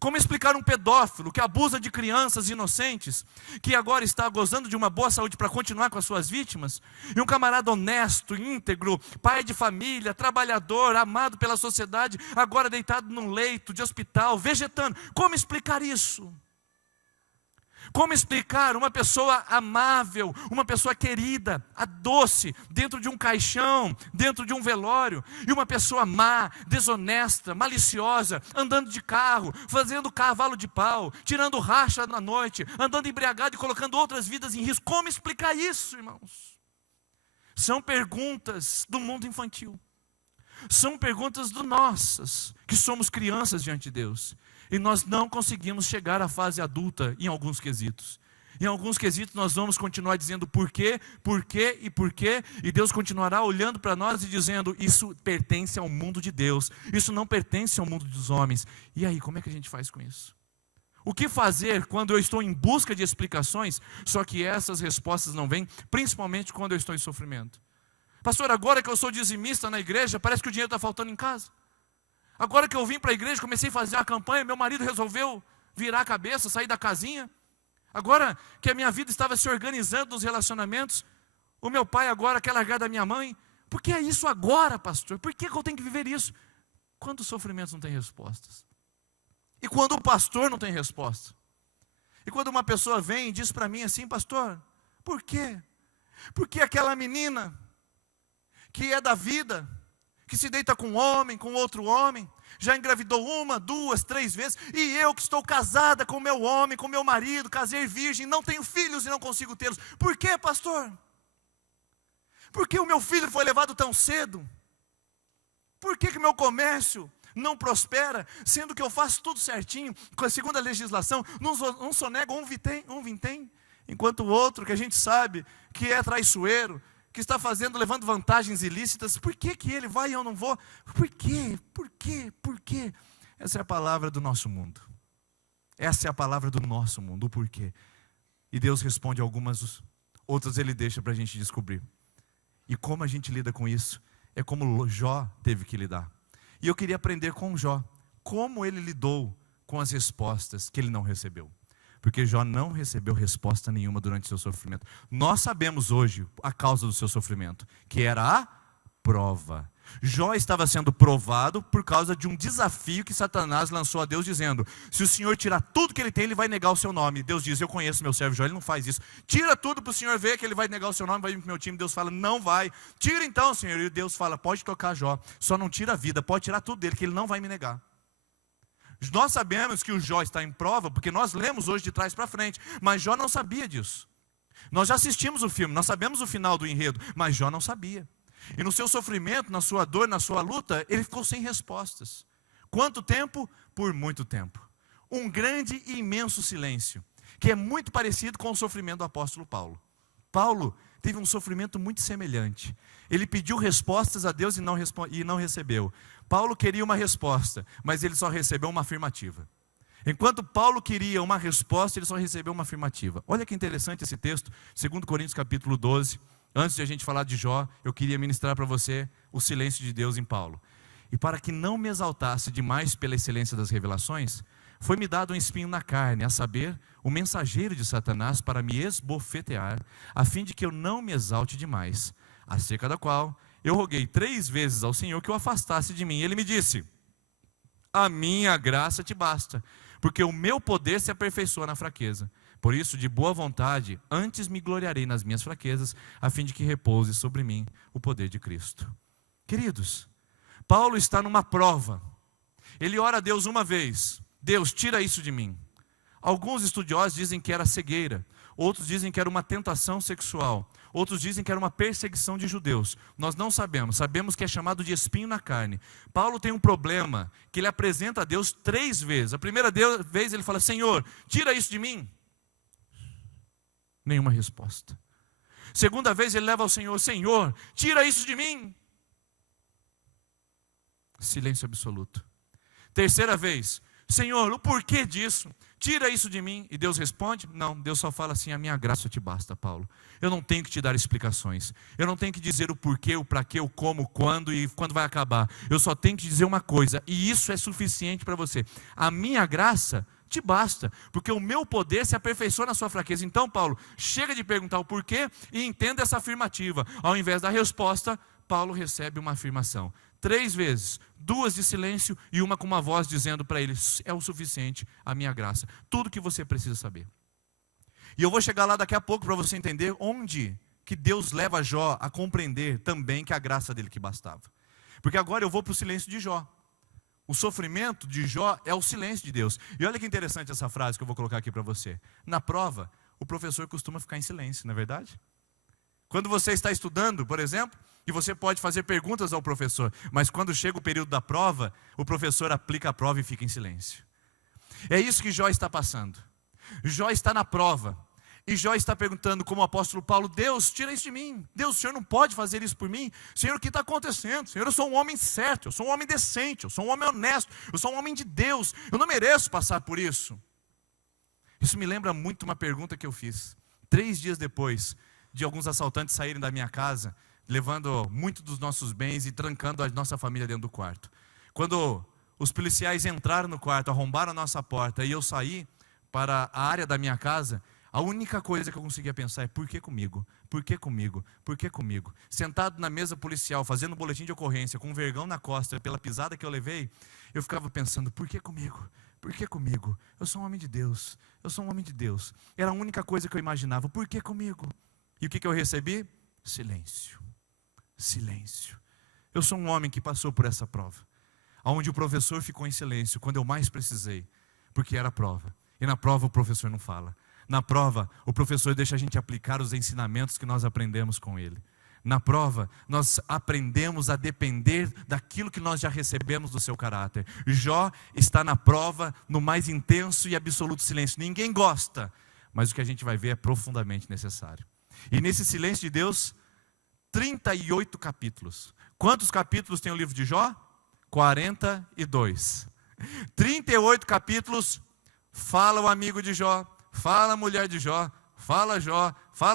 Como explicar um pedófilo que abusa de crianças inocentes, que agora está gozando de uma boa saúde para continuar com as suas vítimas, e um camarada honesto, íntegro, pai de família, trabalhador, amado pela sociedade, agora deitado num leito de hospital, vegetando? Como explicar isso? Como explicar uma pessoa amável, uma pessoa querida, a doce, dentro de um caixão, dentro de um velório, e uma pessoa má, desonesta, maliciosa, andando de carro, fazendo cavalo de pau, tirando racha na noite, andando embriagado e colocando outras vidas em risco? Como explicar isso, irmãos? São perguntas do mundo infantil. São perguntas do nossas, que somos crianças diante de Deus. E nós não conseguimos chegar à fase adulta em alguns quesitos. Em alguns quesitos nós vamos continuar dizendo por quê, e por quê. E Deus continuará olhando para nós e dizendo, isso pertence ao mundo de Deus. Isso não pertence ao mundo dos homens. E aí, como é que a gente faz com isso? O que fazer quando eu estou em busca de explicações, só que essas respostas não vêm, principalmente quando eu estou em sofrimento? Pastor, agora que eu sou dizimista na igreja, parece que o dinheiro está faltando em casa. Agora que eu vim para a igreja, comecei a fazer uma campanha, meu marido resolveu virar a cabeça, sair da casinha. Agora que a minha vida estava se organizando nos relacionamentos, o meu pai agora quer largar da minha mãe. Por que é isso agora, pastor? Por que eu tenho que viver isso? Quando os sofrimentos não têm respostas. E quando o pastor não tem resposta. E quando uma pessoa vem e diz para mim assim, pastor, por quê? Porque aquela menina que é da vida, que se deita com um homem, com outro homem, já engravidou 1, 2, 3 vezes, e eu que estou casada com meu homem, com meu marido, casei virgem, não tenho filhos e não consigo tê-los. Por quê, pastor? Por que o meu filho foi levado tão cedo? Por que o meu comércio não prospera, sendo que eu faço tudo certinho, segundo a legislação, não sonego um vintém, enquanto o outro, que a gente sabe que é traiçoeiro, que está levando vantagens ilícitas, por que ele vai e eu não vou? Por quê? Por quê? Por quê? Essa é a palavra do nosso mundo. Essa é a palavra do nosso mundo, o porquê. E Deus responde algumas, outras Ele deixa para a gente descobrir. E como a gente lida com isso, é como Jó teve que lidar. E eu queria aprender com Jó, como ele lidou com as respostas que ele não recebeu. Porque Jó não recebeu resposta nenhuma durante seu sofrimento. Nós sabemos hoje a causa do seu sofrimento, que era a prova. Jó estava sendo provado por causa de um desafio que Satanás lançou a Deus, dizendo, se o Senhor tirar tudo que ele tem, ele vai negar o seu nome. Deus diz, eu conheço meu servo Jó, ele não faz isso. Tira tudo para o Senhor ver que ele vai negar o seu nome, vai vir para o meu time. Deus fala, não vai. Tira então, Senhor. E Deus fala, pode tocar Jó, só não tira a vida, pode tirar tudo dele, que ele não vai me negar. Nós sabemos que o Jó está em prova, porque nós lemos hoje de trás para frente, mas Jó não sabia disso. Nós já assistimos o filme, nós sabemos o final do enredo, mas Jó não sabia. E no seu sofrimento, na sua dor, na sua luta, ele ficou sem respostas. Quanto tempo? Por muito tempo. Um grande e imenso silêncio, que é muito parecido com o sofrimento do apóstolo Paulo. Paulo teve um sofrimento muito semelhante. Ele pediu respostas a Deus e não recebeu. Paulo queria uma resposta, mas ele só recebeu uma afirmativa. Enquanto Paulo queria uma resposta, ele só recebeu uma afirmativa. Olha que interessante esse texto, 2 Coríntios capítulo 12, antes de a gente falar de Jó, eu queria ministrar para você o silêncio de Deus em Paulo. E para que não me exaltasse demais pela excelência das revelações, foi-me dado um espinho na carne, a saber, o mensageiro de Satanás para me esbofetear, a fim de que eu não me exalte demais, acerca da qual eu roguei 3 vezes ao Senhor que o afastasse de mim. Ele me disse: a minha graça te basta, porque o meu poder se aperfeiçoa na fraqueza. Por isso, de boa vontade, antes me gloriarei nas minhas fraquezas, a fim de que repouse sobre mim o poder de Cristo. Queridos, Paulo está numa prova. Ele ora a Deus uma vez: Deus, tira isso de mim. Alguns estudiosos dizem que era cegueira, outros dizem que era uma tentação sexual, outros dizem que era uma perseguição de judeus. Nós não sabemos, sabemos que é chamado de espinho na carne. Paulo tem um problema, que ele apresenta a Deus 3 vezes. A primeira vez ele fala: Senhor, tira isso de mim. Nenhuma resposta. Segunda vez ele leva ao Senhor: Senhor, tira isso de mim. Silêncio absoluto. Terceira vez: Senhor, o porquê disso? Tira isso de mim. E Deus responde: não, Deus só fala assim: a minha graça te basta, Paulo. Eu não tenho que te dar explicações. Eu não tenho que dizer o porquê, o para quê, o como, o quando e quando vai acabar. Eu só tenho que dizer uma coisa, e isso é suficiente para você. A minha graça te basta, porque o meu poder se aperfeiçoa na sua fraqueza. Então, Paulo, chega de perguntar o porquê e entenda essa afirmativa. Ao invés da resposta, Paulo recebe uma afirmação. 3 vezes, 2 de silêncio e uma com uma voz dizendo para ele: é o suficiente, a minha graça. Tudo que você precisa saber. E eu vou chegar lá daqui a pouco para você entender onde que Deus leva Jó a compreender também que a graça dele que bastava. Porque agora eu vou para o silêncio de Jó. O sofrimento de Jó é o silêncio de Deus. E olha que interessante essa frase que eu vou colocar aqui para você. Na prova, o professor costuma ficar em silêncio, não é verdade? Quando você está estudando, por exemplo, e você pode fazer perguntas ao professor, mas quando chega o período da prova, o professor aplica a prova e fica em silêncio. É isso que Jó está passando. Jó está na prova, e Jó está perguntando como o apóstolo Paulo: Deus, tira isso de mim. Deus, o Senhor não pode fazer isso por mim. Senhor, o que está acontecendo? Senhor, eu sou um homem certo, eu sou um homem decente, eu sou um homem honesto, eu sou um homem de Deus, eu não mereço passar por isso. Isso me lembra muito uma pergunta que eu fiz 3 dias depois de alguns assaltantes saírem da minha casa, levando muito dos nossos bens e trancando a nossa família dentro do quarto. Quando os policiais entraram no quarto, arrombaram a nossa porta e eu saí para a área da minha casa, a única coisa que eu conseguia pensar é: por que comigo? Por que comigo? Por que comigo? Sentado na mesa policial, fazendo um boletim de ocorrência, com um vergão na costa pela pisada que eu levei, eu ficava pensando: por que comigo? Por que comigo? Eu sou um homem de Deus, eu sou um homem de Deus. Era a única coisa que eu imaginava: por que comigo? E o que eu recebi? Silêncio. Silêncio. Eu sou um homem que passou por essa prova, onde o professor ficou em silêncio quando eu mais precisei, porque era prova. E na prova o professor não fala. Na prova, o professor deixa a gente aplicar os ensinamentos que nós aprendemos com ele. Na prova, nós aprendemos a depender daquilo que nós já recebemos do seu caráter. Jó está na prova, no mais intenso e absoluto silêncio. Ninguém gosta, mas o que a gente vai ver é profundamente necessário. E nesse silêncio de Deus, 38 capítulos. Quantos capítulos tem o livro de Jó? 42. 38 capítulos, fala o amigo de Jó, fala a mulher de Jó, fala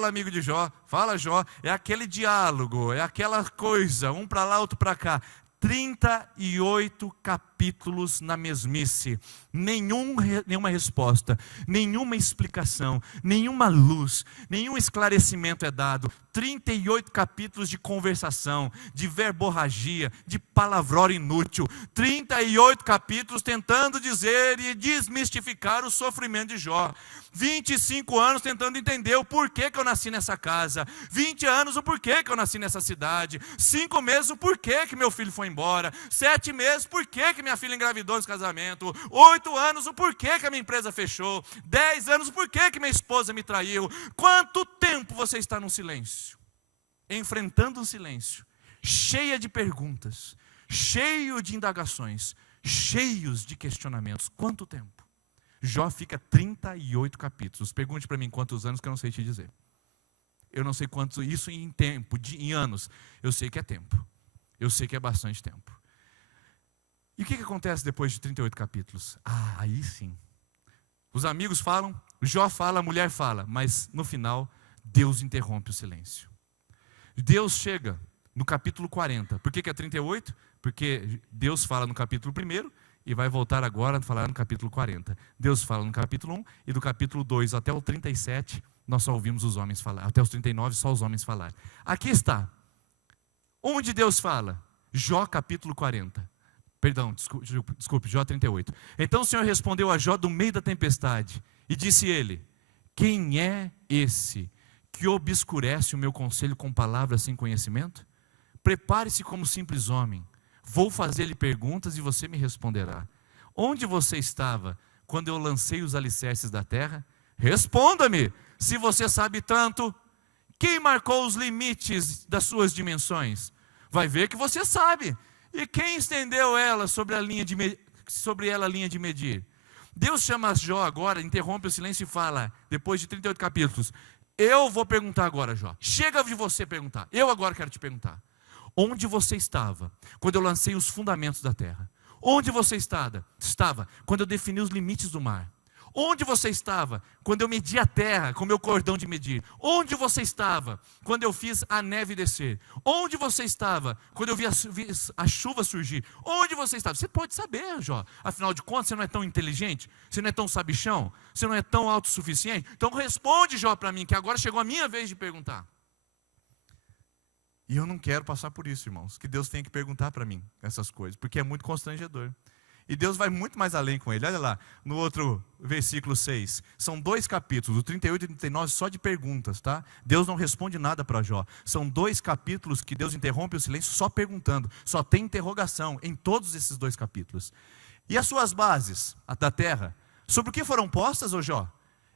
amigo de Jó, fala Jó. É aquele diálogo, é aquela coisa, um para lá, outro para cá. 38 capítulos na mesmice, nenhuma resposta, nenhuma explicação, nenhuma luz, nenhum esclarecimento é dado. 38 capítulos de conversação, de verborragia, de palavrório inútil. 38 capítulos tentando dizer e desmistificar o sofrimento de Jó. 25 anos tentando entender o porquê que eu nasci nessa casa. 20 anos o porquê que eu nasci nessa cidade. 5 meses o porquê que meu filho foi embora. 7 meses por que minha filha engravidou nesse casamento. 8 anos o porquê que a minha empresa fechou. 10 anos o porquê que minha esposa me traiu. Quanto tempo você está num silêncio? Enfrentando um silêncio, cheia de perguntas, cheio de indagações, cheios de questionamentos. Quanto tempo? Jó fica 38 capítulos. Pergunte para mim quantos anos, que eu não sei te dizer. Eu não sei quanto, isso em tempo, em anos. Eu sei que é tempo. Eu sei que é bastante tempo. E o que acontece depois de 38 capítulos? Aí sim. Os amigos falam, Jó fala, a mulher fala, mas no final, Deus interrompe o silêncio. Deus chega no capítulo 40. Por que é 38? Porque Deus fala no capítulo 1 e vai voltar agora a falar no capítulo 40. Deus fala no capítulo 1 e do capítulo 2 até o 37, nós só ouvimos os homens falar. Até os 39, só os homens falar. Aqui está. Onde Deus fala? Jó capítulo 40. Perdão, desculpe, Jó 38. Então o Senhor respondeu a Jó do meio da tempestade, e disse ele: quem é esse que obscurece o meu conselho com palavras sem conhecimento? Prepare-se como simples homem, vou fazer-lhe perguntas e você me responderá. Onde você estava quando eu lancei os alicerces da terra? Responda-me, se você sabe tanto. Quem marcou os limites das suas dimensões? Vai ver que você sabe. E quem estendeu ela sobre ela a linha de medir? Deus chama Jó agora, interrompe o silêncio e fala, depois de 38 capítulos: eu vou perguntar agora, Jó. Chega de você perguntar. Eu agora quero te perguntar. Onde você estava quando eu lancei os fundamentos da terra? Onde você estava quando eu defini os limites do mar? Onde você estava quando eu medi a terra com meu cordão de medir? Onde você estava quando eu fiz a neve descer? Onde você estava quando eu vi a chuva surgir? Onde você estava? Você pode saber, Jó. Afinal de contas, você não é tão inteligente, você não é tão sabichão, você não é tão autossuficiente. Então responde, Jó, para mim, que agora chegou a minha vez de perguntar. E eu não quero passar por isso, irmãos, que Deus tenha que perguntar para mim essas coisas, porque é muito constrangedor. E Deus vai muito mais além com ele. Olha lá, no outro versículo 6. São 2 capítulos, o 38 e 39, só de perguntas, tá? Deus não responde nada para Jó. São 2 capítulos que Deus interrompe o silêncio só perguntando. Só tem interrogação em todos esses 2 capítulos. E as suas bases da terra? Sobre o que foram postas, ô Jó?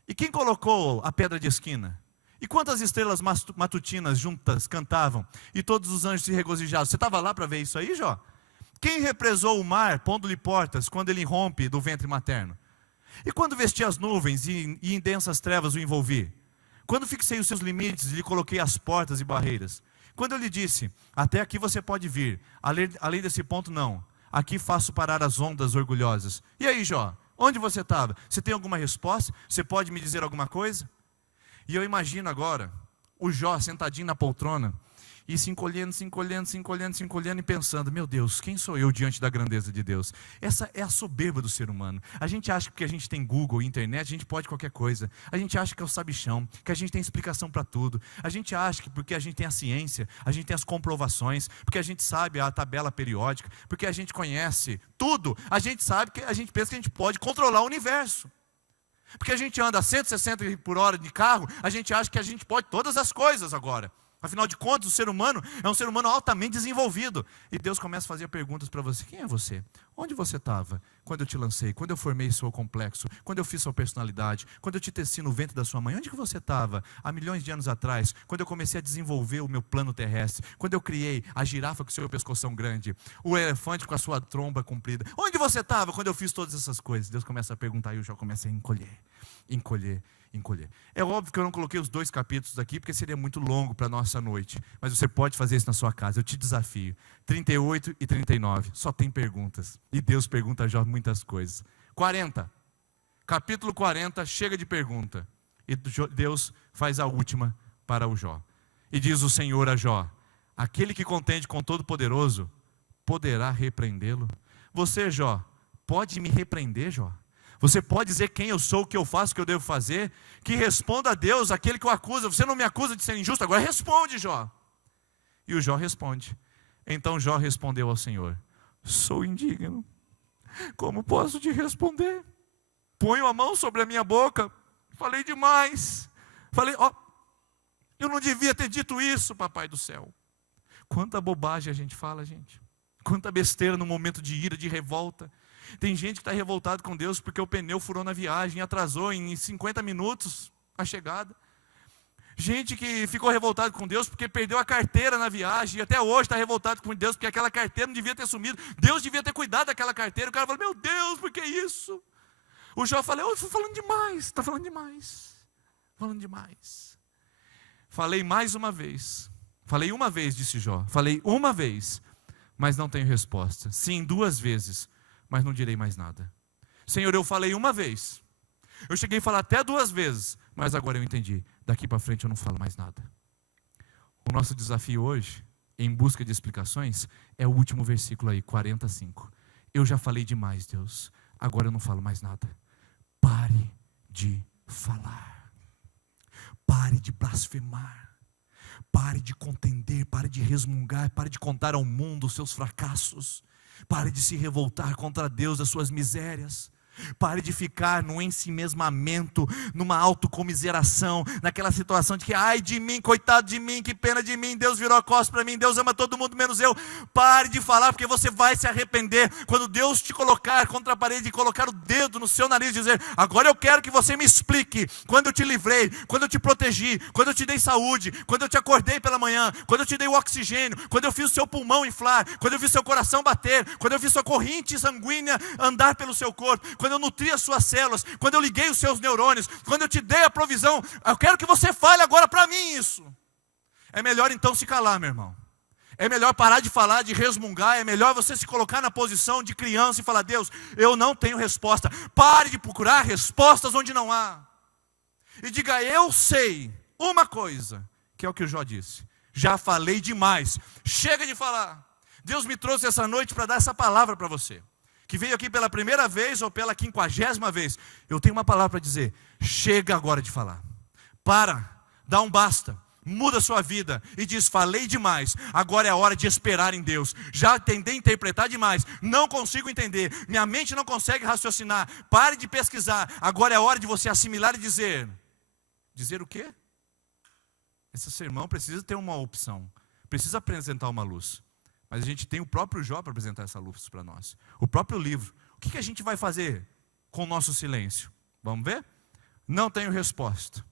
E quem colocou a pedra de esquina? E quantas estrelas matutinas juntas cantavam? E todos os anjos se regozijavam. Você estava lá para ver isso aí, Jó? Quem represou o mar, pondo-lhe portas, quando ele rompe do ventre materno? E quando vesti as nuvens e em densas trevas o envolvi? Quando fixei os seus limites e lhe coloquei as portas e barreiras? Quando eu lhe disse, até aqui você pode vir, além desse ponto não, aqui faço parar as ondas orgulhosas. E aí, Jó, onde você estava? Você tem alguma resposta? Você pode me dizer alguma coisa? E eu imagino agora, o Jó sentadinho na poltrona, e se encolhendo e pensando, meu Deus, quem sou eu diante da grandeza de Deus? Essa é a soberba do ser humano. A gente acha que porque a gente tem Google e internet, a gente pode qualquer coisa. A gente acha que é o sabichão, que a gente tem explicação para tudo. A gente acha que porque a gente tem a ciência, a gente tem as comprovações, porque a gente sabe a tabela periódica, porque a gente conhece tudo, a gente sabe que a gente pensa que a gente pode controlar o universo. Porque a gente anda a 160 por hora de carro, a gente acha que a gente pode todas as coisas agora. Afinal de contas, o ser humano é um ser humano altamente desenvolvido. E Deus começa a fazer perguntas para você. Quem é você? Onde você estava quando eu te lancei? Quando eu formei seu complexo? Quando eu fiz sua personalidade? Quando eu te teci no ventre da sua mãe? Onde que você estava há milhões de anos atrás? Quando eu comecei a desenvolver o meu plano terrestre? Quando eu criei a girafa com o seu pescoção grande? O elefante com a sua tromba comprida? Onde você estava quando eu fiz todas essas coisas? Deus começa a perguntar e eu já começo a encolher. É óbvio que eu não coloquei os 2 capítulos aqui, porque seria muito longo para a nossa noite. Mas você pode fazer isso na sua casa, eu te desafio. 38 e 39, só tem perguntas. E Deus pergunta a Jó muitas coisas. 40, capítulo 40, chega de pergunta. E Deus faz a última para o Jó. E diz o Senhor a Jó, aquele que contende com o Todo-Poderoso, poderá repreendê-lo? Você, Jó, pode me repreender, Jó? Você pode dizer quem eu sou, o que eu faço, o que eu devo fazer? Que responda a Deus, aquele que o acusa. Você não me acusa de ser injusto, agora responde, Jó. E o Jó responde. Então Jó respondeu ao Senhor, sou indigno. Como posso te responder? Ponho a mão sobre a minha boca. Falei demais. Eu não devia ter dito isso, papai do céu. Quanta bobagem a gente fala, gente. Quanta besteira no momento de ira, de revolta. Tem gente que está revoltado com Deus porque o pneu furou na viagem e atrasou em 50 minutos a chegada. Gente que ficou revoltado com Deus porque perdeu a carteira na viagem e até hoje está revoltado com Deus porque aquela carteira não devia ter sumido. Deus devia ter cuidado daquela carteira. O cara fala, meu Deus, por que isso? O Jó fala, eu estou falando demais, está falando demais. Falei mais uma vez. Falei uma vez, disse Jó. Falei uma vez, mas não tenho resposta. Sim, 2 vezes. Mas não direi mais nada. Senhor, eu falei uma vez. Eu cheguei a falar até 2 vezes. Mas agora eu entendi. Daqui para frente eu não falo mais nada. O nosso desafio hoje, em busca de explicações, é o último versículo aí, 45. Eu já falei demais, Deus, agora eu não falo mais nada. Pare de falar. Pare de blasfemar. Pare de contender, pare de resmungar, pare de contar ao mundo os seus fracassos. Pare de se revoltar contra Deus, as suas misérias. Pare de ficar no ensimesmamento, numa autocomiseração, naquela situação de que, ai de mim, coitado de mim, que pena de mim, Deus virou a costa para mim, Deus ama todo mundo menos eu. Pare de falar, porque você vai se arrepender quando Deus te colocar contra a parede e colocar o dedo no seu nariz e dizer: agora eu quero que você me explique quando eu te livrei, quando eu te protegi, quando eu te dei saúde, quando eu te acordei pela manhã, quando eu te dei o oxigênio, quando eu fiz o seu pulmão inflar, quando eu fiz seu coração bater, quando eu fiz sua corrente sanguínea andar pelo seu corpo, quando eu nutri as suas células, quando eu liguei os seus neurônios, quando eu te dei a provisão. Eu quero que você fale agora para mim isso. É melhor então se calar, meu irmão. É melhor parar de falar, de resmungar. É melhor você se colocar na posição de criança e falar: Deus, eu não tenho resposta. Pare de procurar respostas onde não há. E diga: eu sei uma coisa, que é o que o Jó disse: já falei demais, chega de falar. Deus me trouxe essa noite para dar essa palavra para você, que veio aqui pela primeira vez ou pela 50ª vez. Eu tenho uma palavra para dizer: chega agora de falar. Para, dá um basta, muda a sua vida e diz: falei demais, agora é a hora de esperar em Deus. Já tentei interpretar demais, não consigo entender, minha mente não consegue raciocinar. Pare de pesquisar, agora é a hora de você assimilar e dizer. Dizer o quê? Esse sermão precisa ter uma opção, precisa apresentar uma luz. Mas a gente tem o próprio Jó para apresentar essa luz para nós. O próprio livro. O que a gente vai fazer com o nosso silêncio? Vamos ver? Não tenho resposta.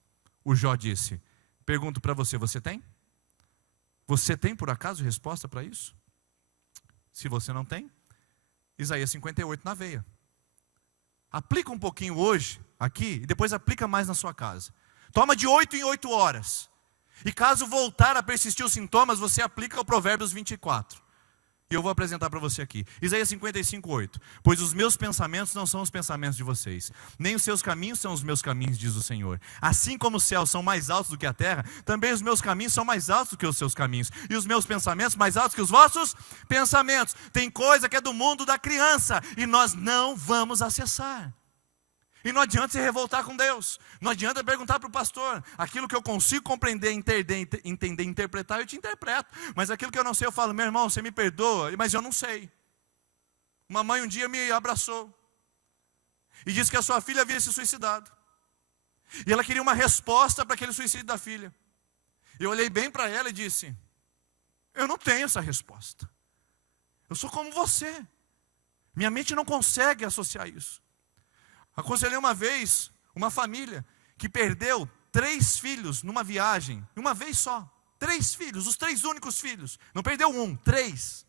O Jó disse. Pergunto para você, você tem? Você tem por acaso resposta para isso? Se você não tem, Isaías 58 na veia. Aplica um pouquinho hoje, aqui, e depois aplica mais na sua casa. Toma de 8 em 8 horas. E caso voltar a persistir os sintomas, você aplica o Provérbios 24. E eu vou apresentar para você aqui. Isaías 55:8. Pois os meus pensamentos não são os pensamentos de vocês, nem os seus caminhos são os meus caminhos, diz o Senhor. Assim como os céus são mais altos do que a terra, também os meus caminhos são mais altos do que os seus caminhos, e os meus pensamentos mais altos que os vossos pensamentos. Tem coisa que é do mundo da criança, e nós não vamos acessar. E não adianta se revoltar com Deus. Não adianta perguntar para o pastor. Aquilo que eu consigo compreender, entender, interpretar, eu te interpreto. Mas aquilo que eu não sei, eu falo: meu irmão, você me perdoa, mas eu não sei. Uma mãe um dia me abraçou e disse que a sua filha havia se suicidado. E ela queria uma resposta para aquele suicídio da filha. Eu olhei bem para ela e disse: eu não tenho essa resposta. Eu sou como você. Minha mente não consegue associar isso. Aconselhei uma vez uma família que perdeu 3 filhos numa viagem, uma vez só. 3 filhos, os 3 únicos filhos. Não perdeu 1, 3.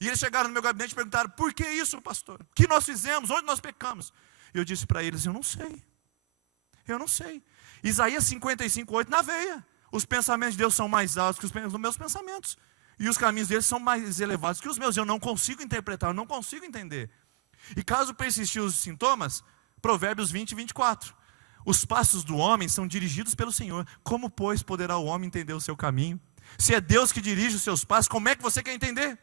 E eles chegaram no meu gabinete e perguntaram: por que isso, pastor? O que nós fizemos? Onde nós pecamos? E eu disse para eles: eu não sei. Eu não sei. Isaías 55:8 na veia. Os pensamentos de Deus são mais altos que os meus pensamentos. E os caminhos deles são mais elevados que os meus. Eu não consigo interpretar, eu não consigo entender. E caso persistir os sintomas, Provérbios 20:24. Os passos do homem são dirigidos pelo Senhor. Como, pois, poderá o homem entender o seu caminho? Se é Deus que dirige os seus passos, como é que você quer entender?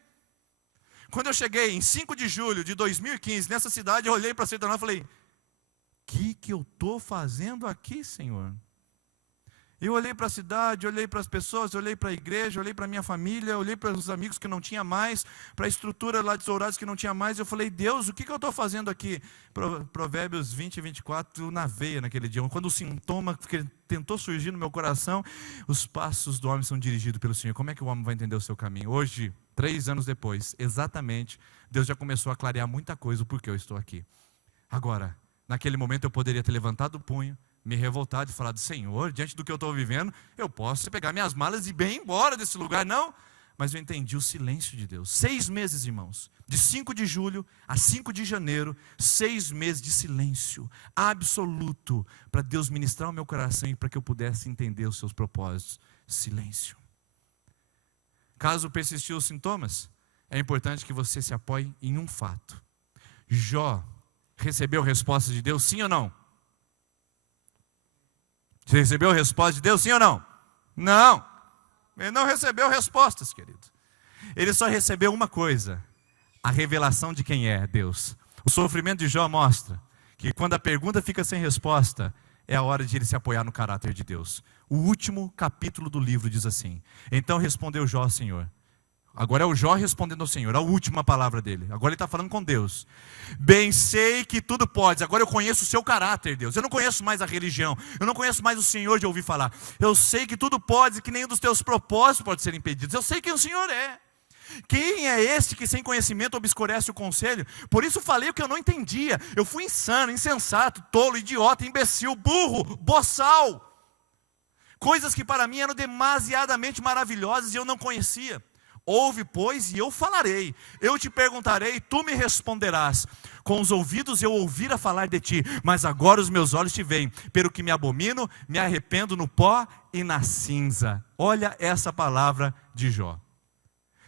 Quando eu cheguei em 5 de julho de 2015, nessa cidade, eu olhei para a Sertanão e falei: que eu estou fazendo aqui, Senhor? Eu olhei para a cidade, olhei para as pessoas, olhei para a igreja, olhei para a minha família, olhei para os amigos que não tinha mais, para a estrutura lá de Sourados que não tinha mais. Eu falei: Deus, o que eu estou fazendo aqui? Provérbios 20:24 na veia naquele dia. Quando o sintoma que tentou surgir no meu coração, os passos do homem são dirigidos pelo Senhor. Como é que o homem vai entender o seu caminho? Hoje, 3 anos depois, exatamente, Deus já começou a clarear muita coisa, o porquê eu estou aqui. Agora, naquele momento eu poderia ter levantado o punho, me revoltado e falado: Senhor, diante do que eu estou vivendo, eu posso pegar minhas malas e bem embora desse lugar. Não, mas eu entendi o silêncio de Deus. 6 meses, irmãos, de 5 de julho a 5 de janeiro, 6 meses de silêncio absoluto, para Deus ministrar o meu coração e para que eu pudesse entender os seus propósitos. Silêncio. Caso persistir os sintomas, é importante que você se apoie em um fato. Jó recebeu resposta de Deus, sim ou não? Você recebeu a resposta de Deus, sim ou não? Não. Ele não recebeu respostas, querido. Ele só recebeu uma coisa: a revelação de quem é Deus. O sofrimento de Jó mostra que quando a pergunta fica sem resposta, é a hora de ele se apoiar no caráter de Deus. O último capítulo do livro diz assim: então respondeu Jó ao Senhor. Agora é o Jó respondendo ao Senhor, a última palavra dele. Agora ele está falando com Deus. Bem sei que tudo podes. Agora eu conheço o seu caráter, Deus. Eu não conheço mais a religião. Eu não conheço mais o Senhor de ouvir falar. Eu sei que tudo podes e que nenhum dos teus propósitos pode ser impedido. Eu sei quem o Senhor é. Quem é esse que sem conhecimento obscurece o conselho? Por isso falei o que eu não entendia. Eu fui insano, insensato, tolo, idiota, imbecil, burro, boçal. Coisas que para mim eram demasiadamente maravilhosas e eu não conhecia. Ouve, pois, e eu falarei. Eu te perguntarei, tu me responderás. Com os ouvidos eu ouvira falar de ti, mas agora os meus olhos te veem. Pelo que me abomino, me arrependo no pó e na cinza. Olha essa palavra de Jó.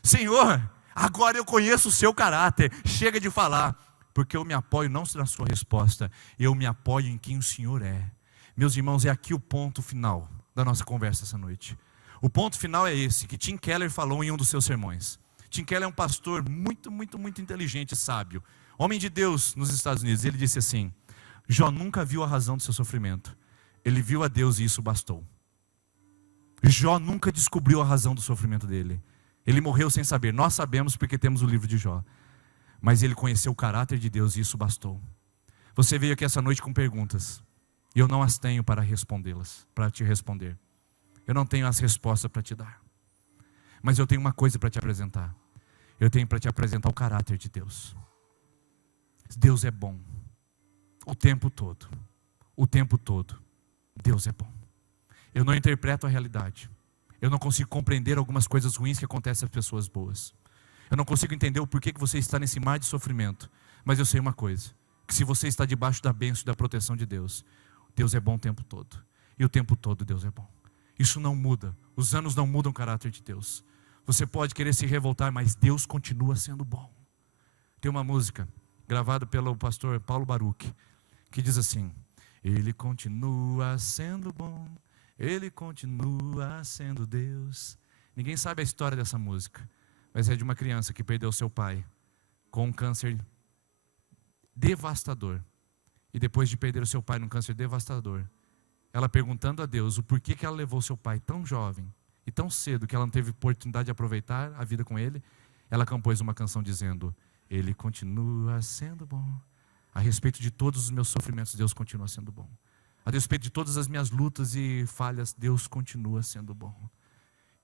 Senhor, agora eu conheço o seu caráter. Chega de falar, porque eu me apoio não na sua resposta, eu me apoio em quem o Senhor é. Meus irmãos, é aqui o ponto final da nossa conversa essa noite. O ponto final é esse, que Tim Keller falou em um dos seus sermões. Tim Keller é um pastor muito inteligente e sábio. Homem de Deus nos Estados Unidos. Ele disse assim: Jó nunca viu a razão do seu sofrimento. Ele viu a Deus e isso bastou. Jó nunca descobriu a razão do sofrimento dele. Ele morreu sem saber. Nós sabemos porque temos o livro de Jó. Mas ele conheceu o caráter de Deus e isso bastou. Você veio aqui essa noite com perguntas. E eu não as tenho para respondê-las, para te responder. Eu não tenho as respostas para te dar. Mas eu tenho uma coisa para te apresentar. Eu tenho para te apresentar o caráter de Deus. Deus é bom. O tempo todo. O tempo todo. Deus é bom. Eu não interpreto a realidade. Eu não consigo compreender algumas coisas ruins que acontecem às pessoas boas. Eu não consigo entender o porquê que você está nesse mar de sofrimento. Mas eu sei uma coisa. Que se você está debaixo da bênção e da proteção de Deus, Deus é bom o tempo todo. E o tempo todo Deus é bom. Isso não muda. Os anos não mudam o caráter de Deus. Você pode querer se revoltar, mas Deus continua sendo bom. Tem uma música gravada pelo pastor Paulo Baruch, que diz assim: Ele continua sendo bom, Ele continua sendo Deus. Ninguém sabe a história dessa música, mas é de uma criança que perdeu seu pai com um câncer devastador. E depois de perder o seu pai num câncer devastador, ela perguntando a Deus o porquê que ela levou seu pai tão jovem e tão cedo, que ela não teve oportunidade de aproveitar a vida com ele, ela compôs uma canção dizendo: Ele continua sendo bom. A respeito de todos os meus sofrimentos, Deus continua sendo bom. A respeito de todas as minhas lutas e falhas, Deus continua sendo bom.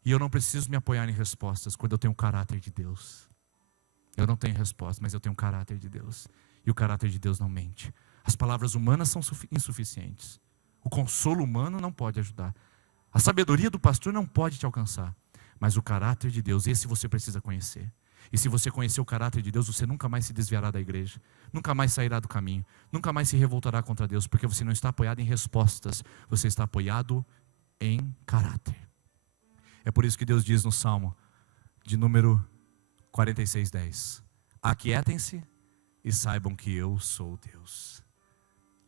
E eu não preciso me apoiar em respostas quando eu tenho o caráter de Deus. Eu não tenho resposta, mas eu tenho o caráter de Deus. E o caráter de Deus não mente. As palavras humanas são insuficientes. O consolo humano não pode ajudar. A sabedoria do pastor não pode te alcançar. Mas o caráter de Deus, esse você precisa conhecer. E se você conhecer o caráter de Deus, você nunca mais se desviará da igreja. Nunca mais sairá do caminho. Nunca mais se revoltará contra Deus. Porque você não está apoiado em respostas. Você está apoiado em caráter. É por isso que Deus diz no Salmo de número 46:10: Aquietem-se e saibam que eu sou Deus.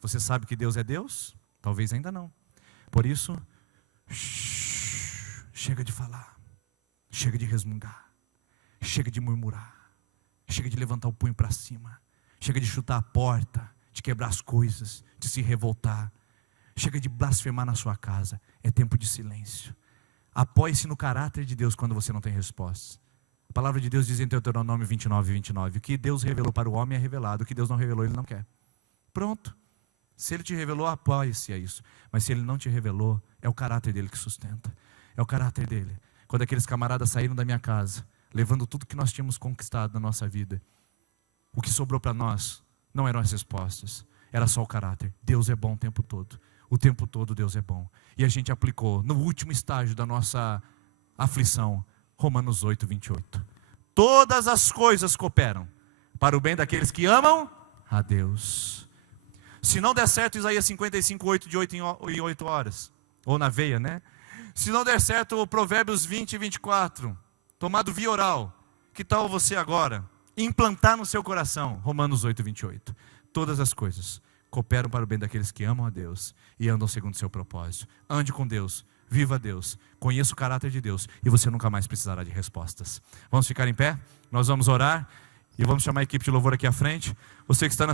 Você sabe que Deus é Deus? Talvez ainda não. Por isso, chega de falar, chega de resmungar, chega de murmurar, chega de levantar o punho para cima, chega de chutar a porta, de quebrar as coisas, de se revoltar, chega de blasfemar na sua casa. É tempo de silêncio. Apoie-se no caráter de Deus quando você não tem respostas. A palavra de Deus diz em Deuteronômio 29:29: o que Deus revelou para o homem é revelado, o que Deus não revelou Ele não quer. Pronto. Se Ele te revelou, apoie-se a isso. Mas se Ele não te revelou, é o caráter dele que sustenta. É o caráter dele. Quando aqueles camaradas saíram da minha casa, levando tudo que nós tínhamos conquistado na nossa vida, o que sobrou para nós não eram as respostas, era só o caráter. Deus é bom o tempo todo. O tempo todo Deus é bom. E a gente aplicou no último estágio da nossa aflição, Romanos 8:28. Todas as coisas cooperam para o bem daqueles que amam a Deus. Se não der certo Isaías 55:8, de 8 em 8 horas, ou na veia, né? Se não der certo o Provérbios 20:24, tomado via oral, que tal você agora implantar no seu coração Romanos 8:28? Todas as coisas cooperam para o bem daqueles que amam a Deus e andam segundo o seu propósito. Ande com Deus, viva Deus, conheça o caráter de Deus, e você nunca mais precisará de respostas. Vamos ficar em pé? Nós vamos orar, e vamos chamar a equipe de louvor aqui à frente. Você que está na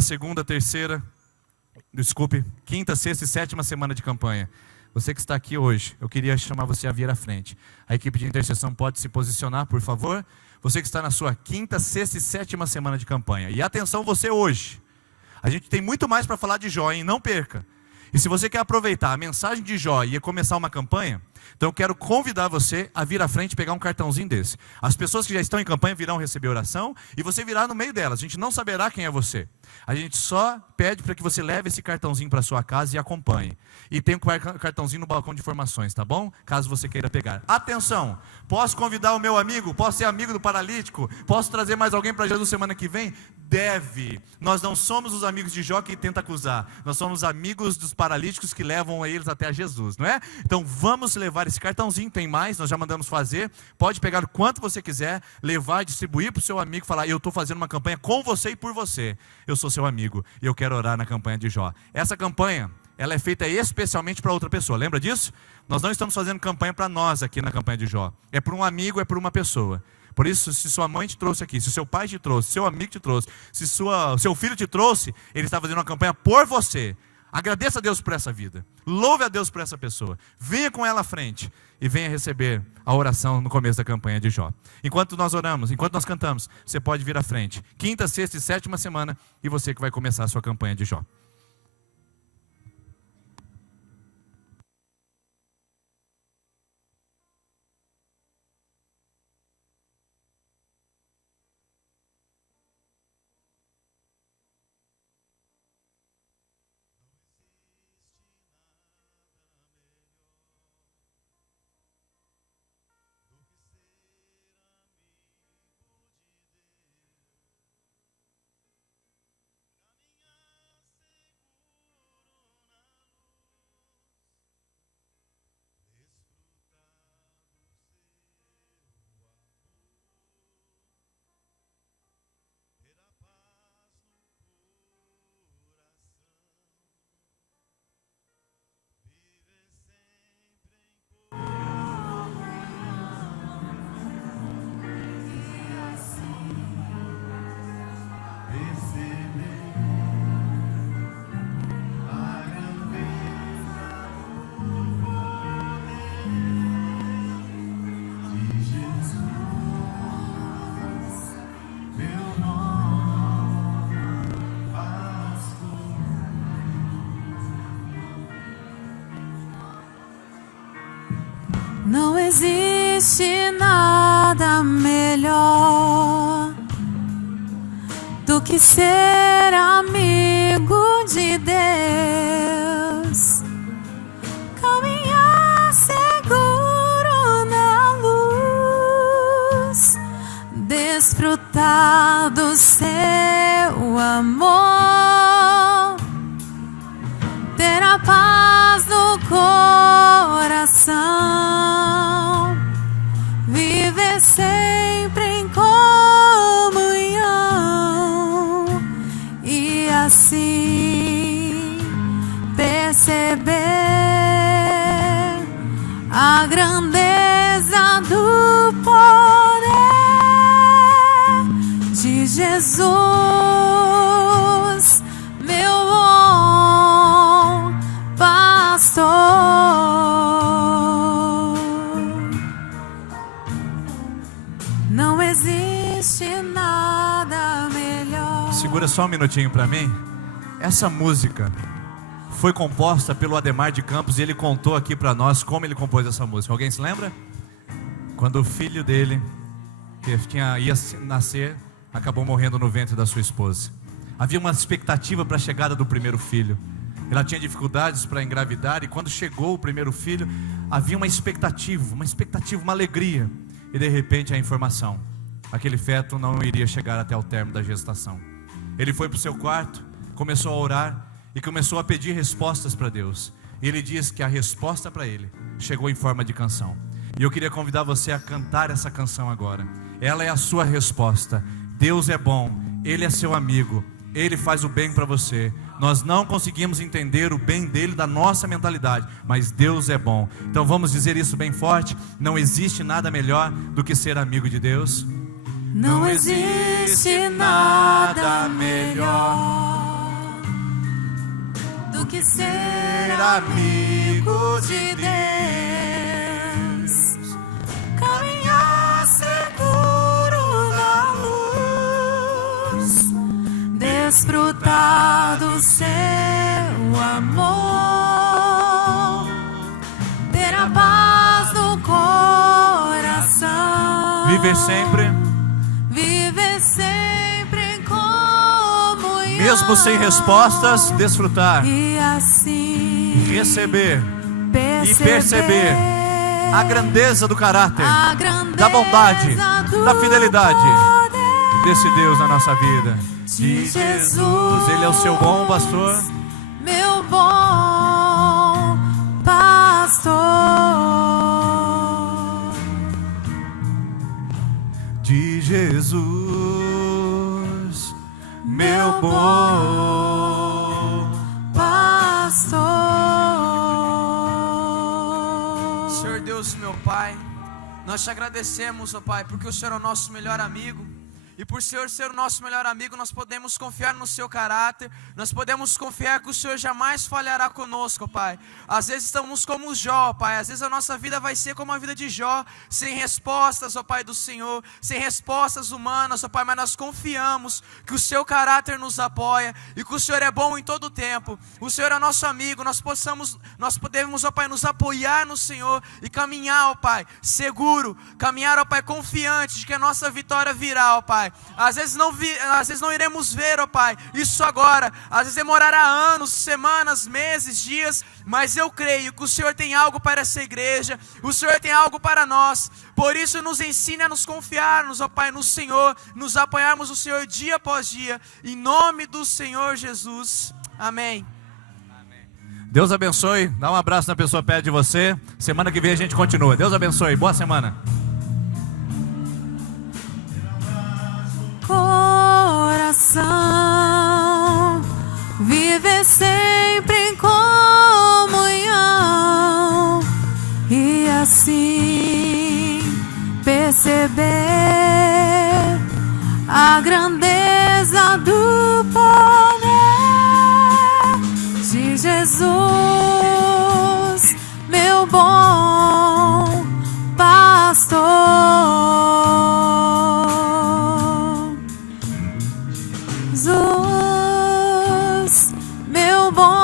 quinta, sexta e sétima semana de campanha, você que está aqui hoje, eu queria chamar você a vir à frente. A equipe de intercessão pode se posicionar, por favor. Você que está na sua quinta, sexta e sétima semana de campanha. E atenção você hoje. A gente tem muito mais para falar de Jó, hein? Não perca. E se você quer aproveitar a mensagem de Jó e começar uma campanha, então eu quero convidar você a vir à frente e pegar um cartãozinho desse. As pessoas que já estão em campanha virão receber oração e você virá no meio delas. A gente não saberá quem é você. A gente só pede para que você leve esse cartãozinho para sua casa e acompanhe. E tem um cartãozinho no balcão de informações, tá bom? Caso você queira pegar. Atenção! Posso convidar o meu amigo? Posso ser amigo do paralítico? Posso trazer mais alguém para Jesus semana que vem? Deve. Nós não somos os amigos de Jó que tenta acusar. Nós somos amigos dos paralíticos que levam eles até a Jesus, não é? Então vamos levar esse cartãozinho, tem mais, nós já mandamos fazer. Pode pegar o quanto você quiser, levar, distribuir para o seu amigo, falar: eu estou fazendo uma campanha com você e por você. Eu sou seu amigo e eu quero orar na campanha de Jó. Essa campanha, ela é feita especialmente para outra pessoa, lembra disso? Nós não estamos fazendo campanha para nós aqui na campanha de Jó. É para um amigo, é para uma pessoa. Por isso, se sua mãe te trouxe aqui, se seu pai te trouxe, se seu amigo te trouxe, se seu filho te trouxe, ele está fazendo uma campanha por você. Agradeça a Deus por essa vida. Louve a Deus por essa pessoa. Venha com ela à frente e venha receber a oração no começo da campanha de Jó. Enquanto nós oramos, enquanto nós cantamos, você pode vir à frente. Quinta, sexta e sétima semana, e você que vai começar a sua campanha de Jó. Não existe nada melhor do que ser amigo de Deus, caminhar seguro na luz, desfrutar do seu amor, ter a paz no coração. Sempre em comunhão e assim perceber a grandeza do poder de Jesus, meu bom pastor. Não existe nada melhor. Segura só um minutinho para mim. Essa música foi composta pelo Ademar de Campos e ele contou aqui para nós como ele compôs essa música. Alguém se lembra? Quando o filho dele, que ia nascer, acabou morrendo no ventre da sua esposa. Havia uma expectativa para a chegada do primeiro filho. Ela tinha dificuldades para engravidar e quando chegou o primeiro filho, havia uma expectativa, uma alegria. E de repente a informação: aquele feto não iria chegar até o término da gestação. Ele foi para o seu quarto, começou a orar e começou a pedir respostas para Deus. E ele diz que a resposta para ele chegou em forma de canção. E eu queria convidar você a cantar essa canção agora. Ela é a sua resposta. Deus é bom, Ele é seu amigo, Ele faz o bem para você. Nós não conseguimos entender o bem dele da nossa mentalidade, mas Deus é bom. Então vamos dizer isso bem forte: não existe nada melhor do que ser amigo de Deus. Não existe nada melhor do que ser amigo de Deus. Caminhar seguro na luz, desfrutar do seu amor, ter a paz no coração. Viver sempre, Sempre em comunhão, mesmo sem respostas, desfrutar e assim receber e perceber a grandeza do caráter, da bondade, da fidelidade desse Deus na nossa vida. De Jesus, Ele é o seu bom pastor, meu bom pastor. De Jesus, meu bom pastor. Senhor Deus, meu Pai, nós te agradecemos, ó Pai, porque o Senhor é o nosso melhor amigo. E por Senhor ser o nosso melhor amigo, nós podemos confiar no seu caráter. Nós podemos confiar que o Senhor jamais falhará conosco, Pai. Às vezes estamos como Jó, Pai. Às vezes a nossa vida vai ser como a vida de Jó, sem respostas, ó Pai do Senhor, sem respostas humanas, ó Pai. Mas nós confiamos que o seu caráter nos apoia e que o Senhor é bom em todo o tempo. O Senhor é nosso amigo. Nós podemos, ó Pai, nos apoiar no Senhor e caminhar, ó Pai, seguro. Caminhar, ó Pai, confiante de que a nossa vitória virá, ó Pai. Às vezes não iremos ver, ó Pai, isso agora. Às vezes demorará anos, semanas, meses, dias. Mas eu creio que o Senhor tem algo para essa igreja. O Senhor tem algo para nós. Por isso nos ensine a nos confiarmos, ó Pai, no Senhor. Nos apoiarmos no Senhor dia após dia. Em nome do Senhor Jesus. Amém. Deus abençoe. Dá um abraço na pessoa perto de você. Semana que vem a gente continua. Deus abençoe. Boa semana. Coração, viver sempre em comunhão e assim perceber a grandeza do poder de Jesus, meu bom pastor. Jesus, meu bom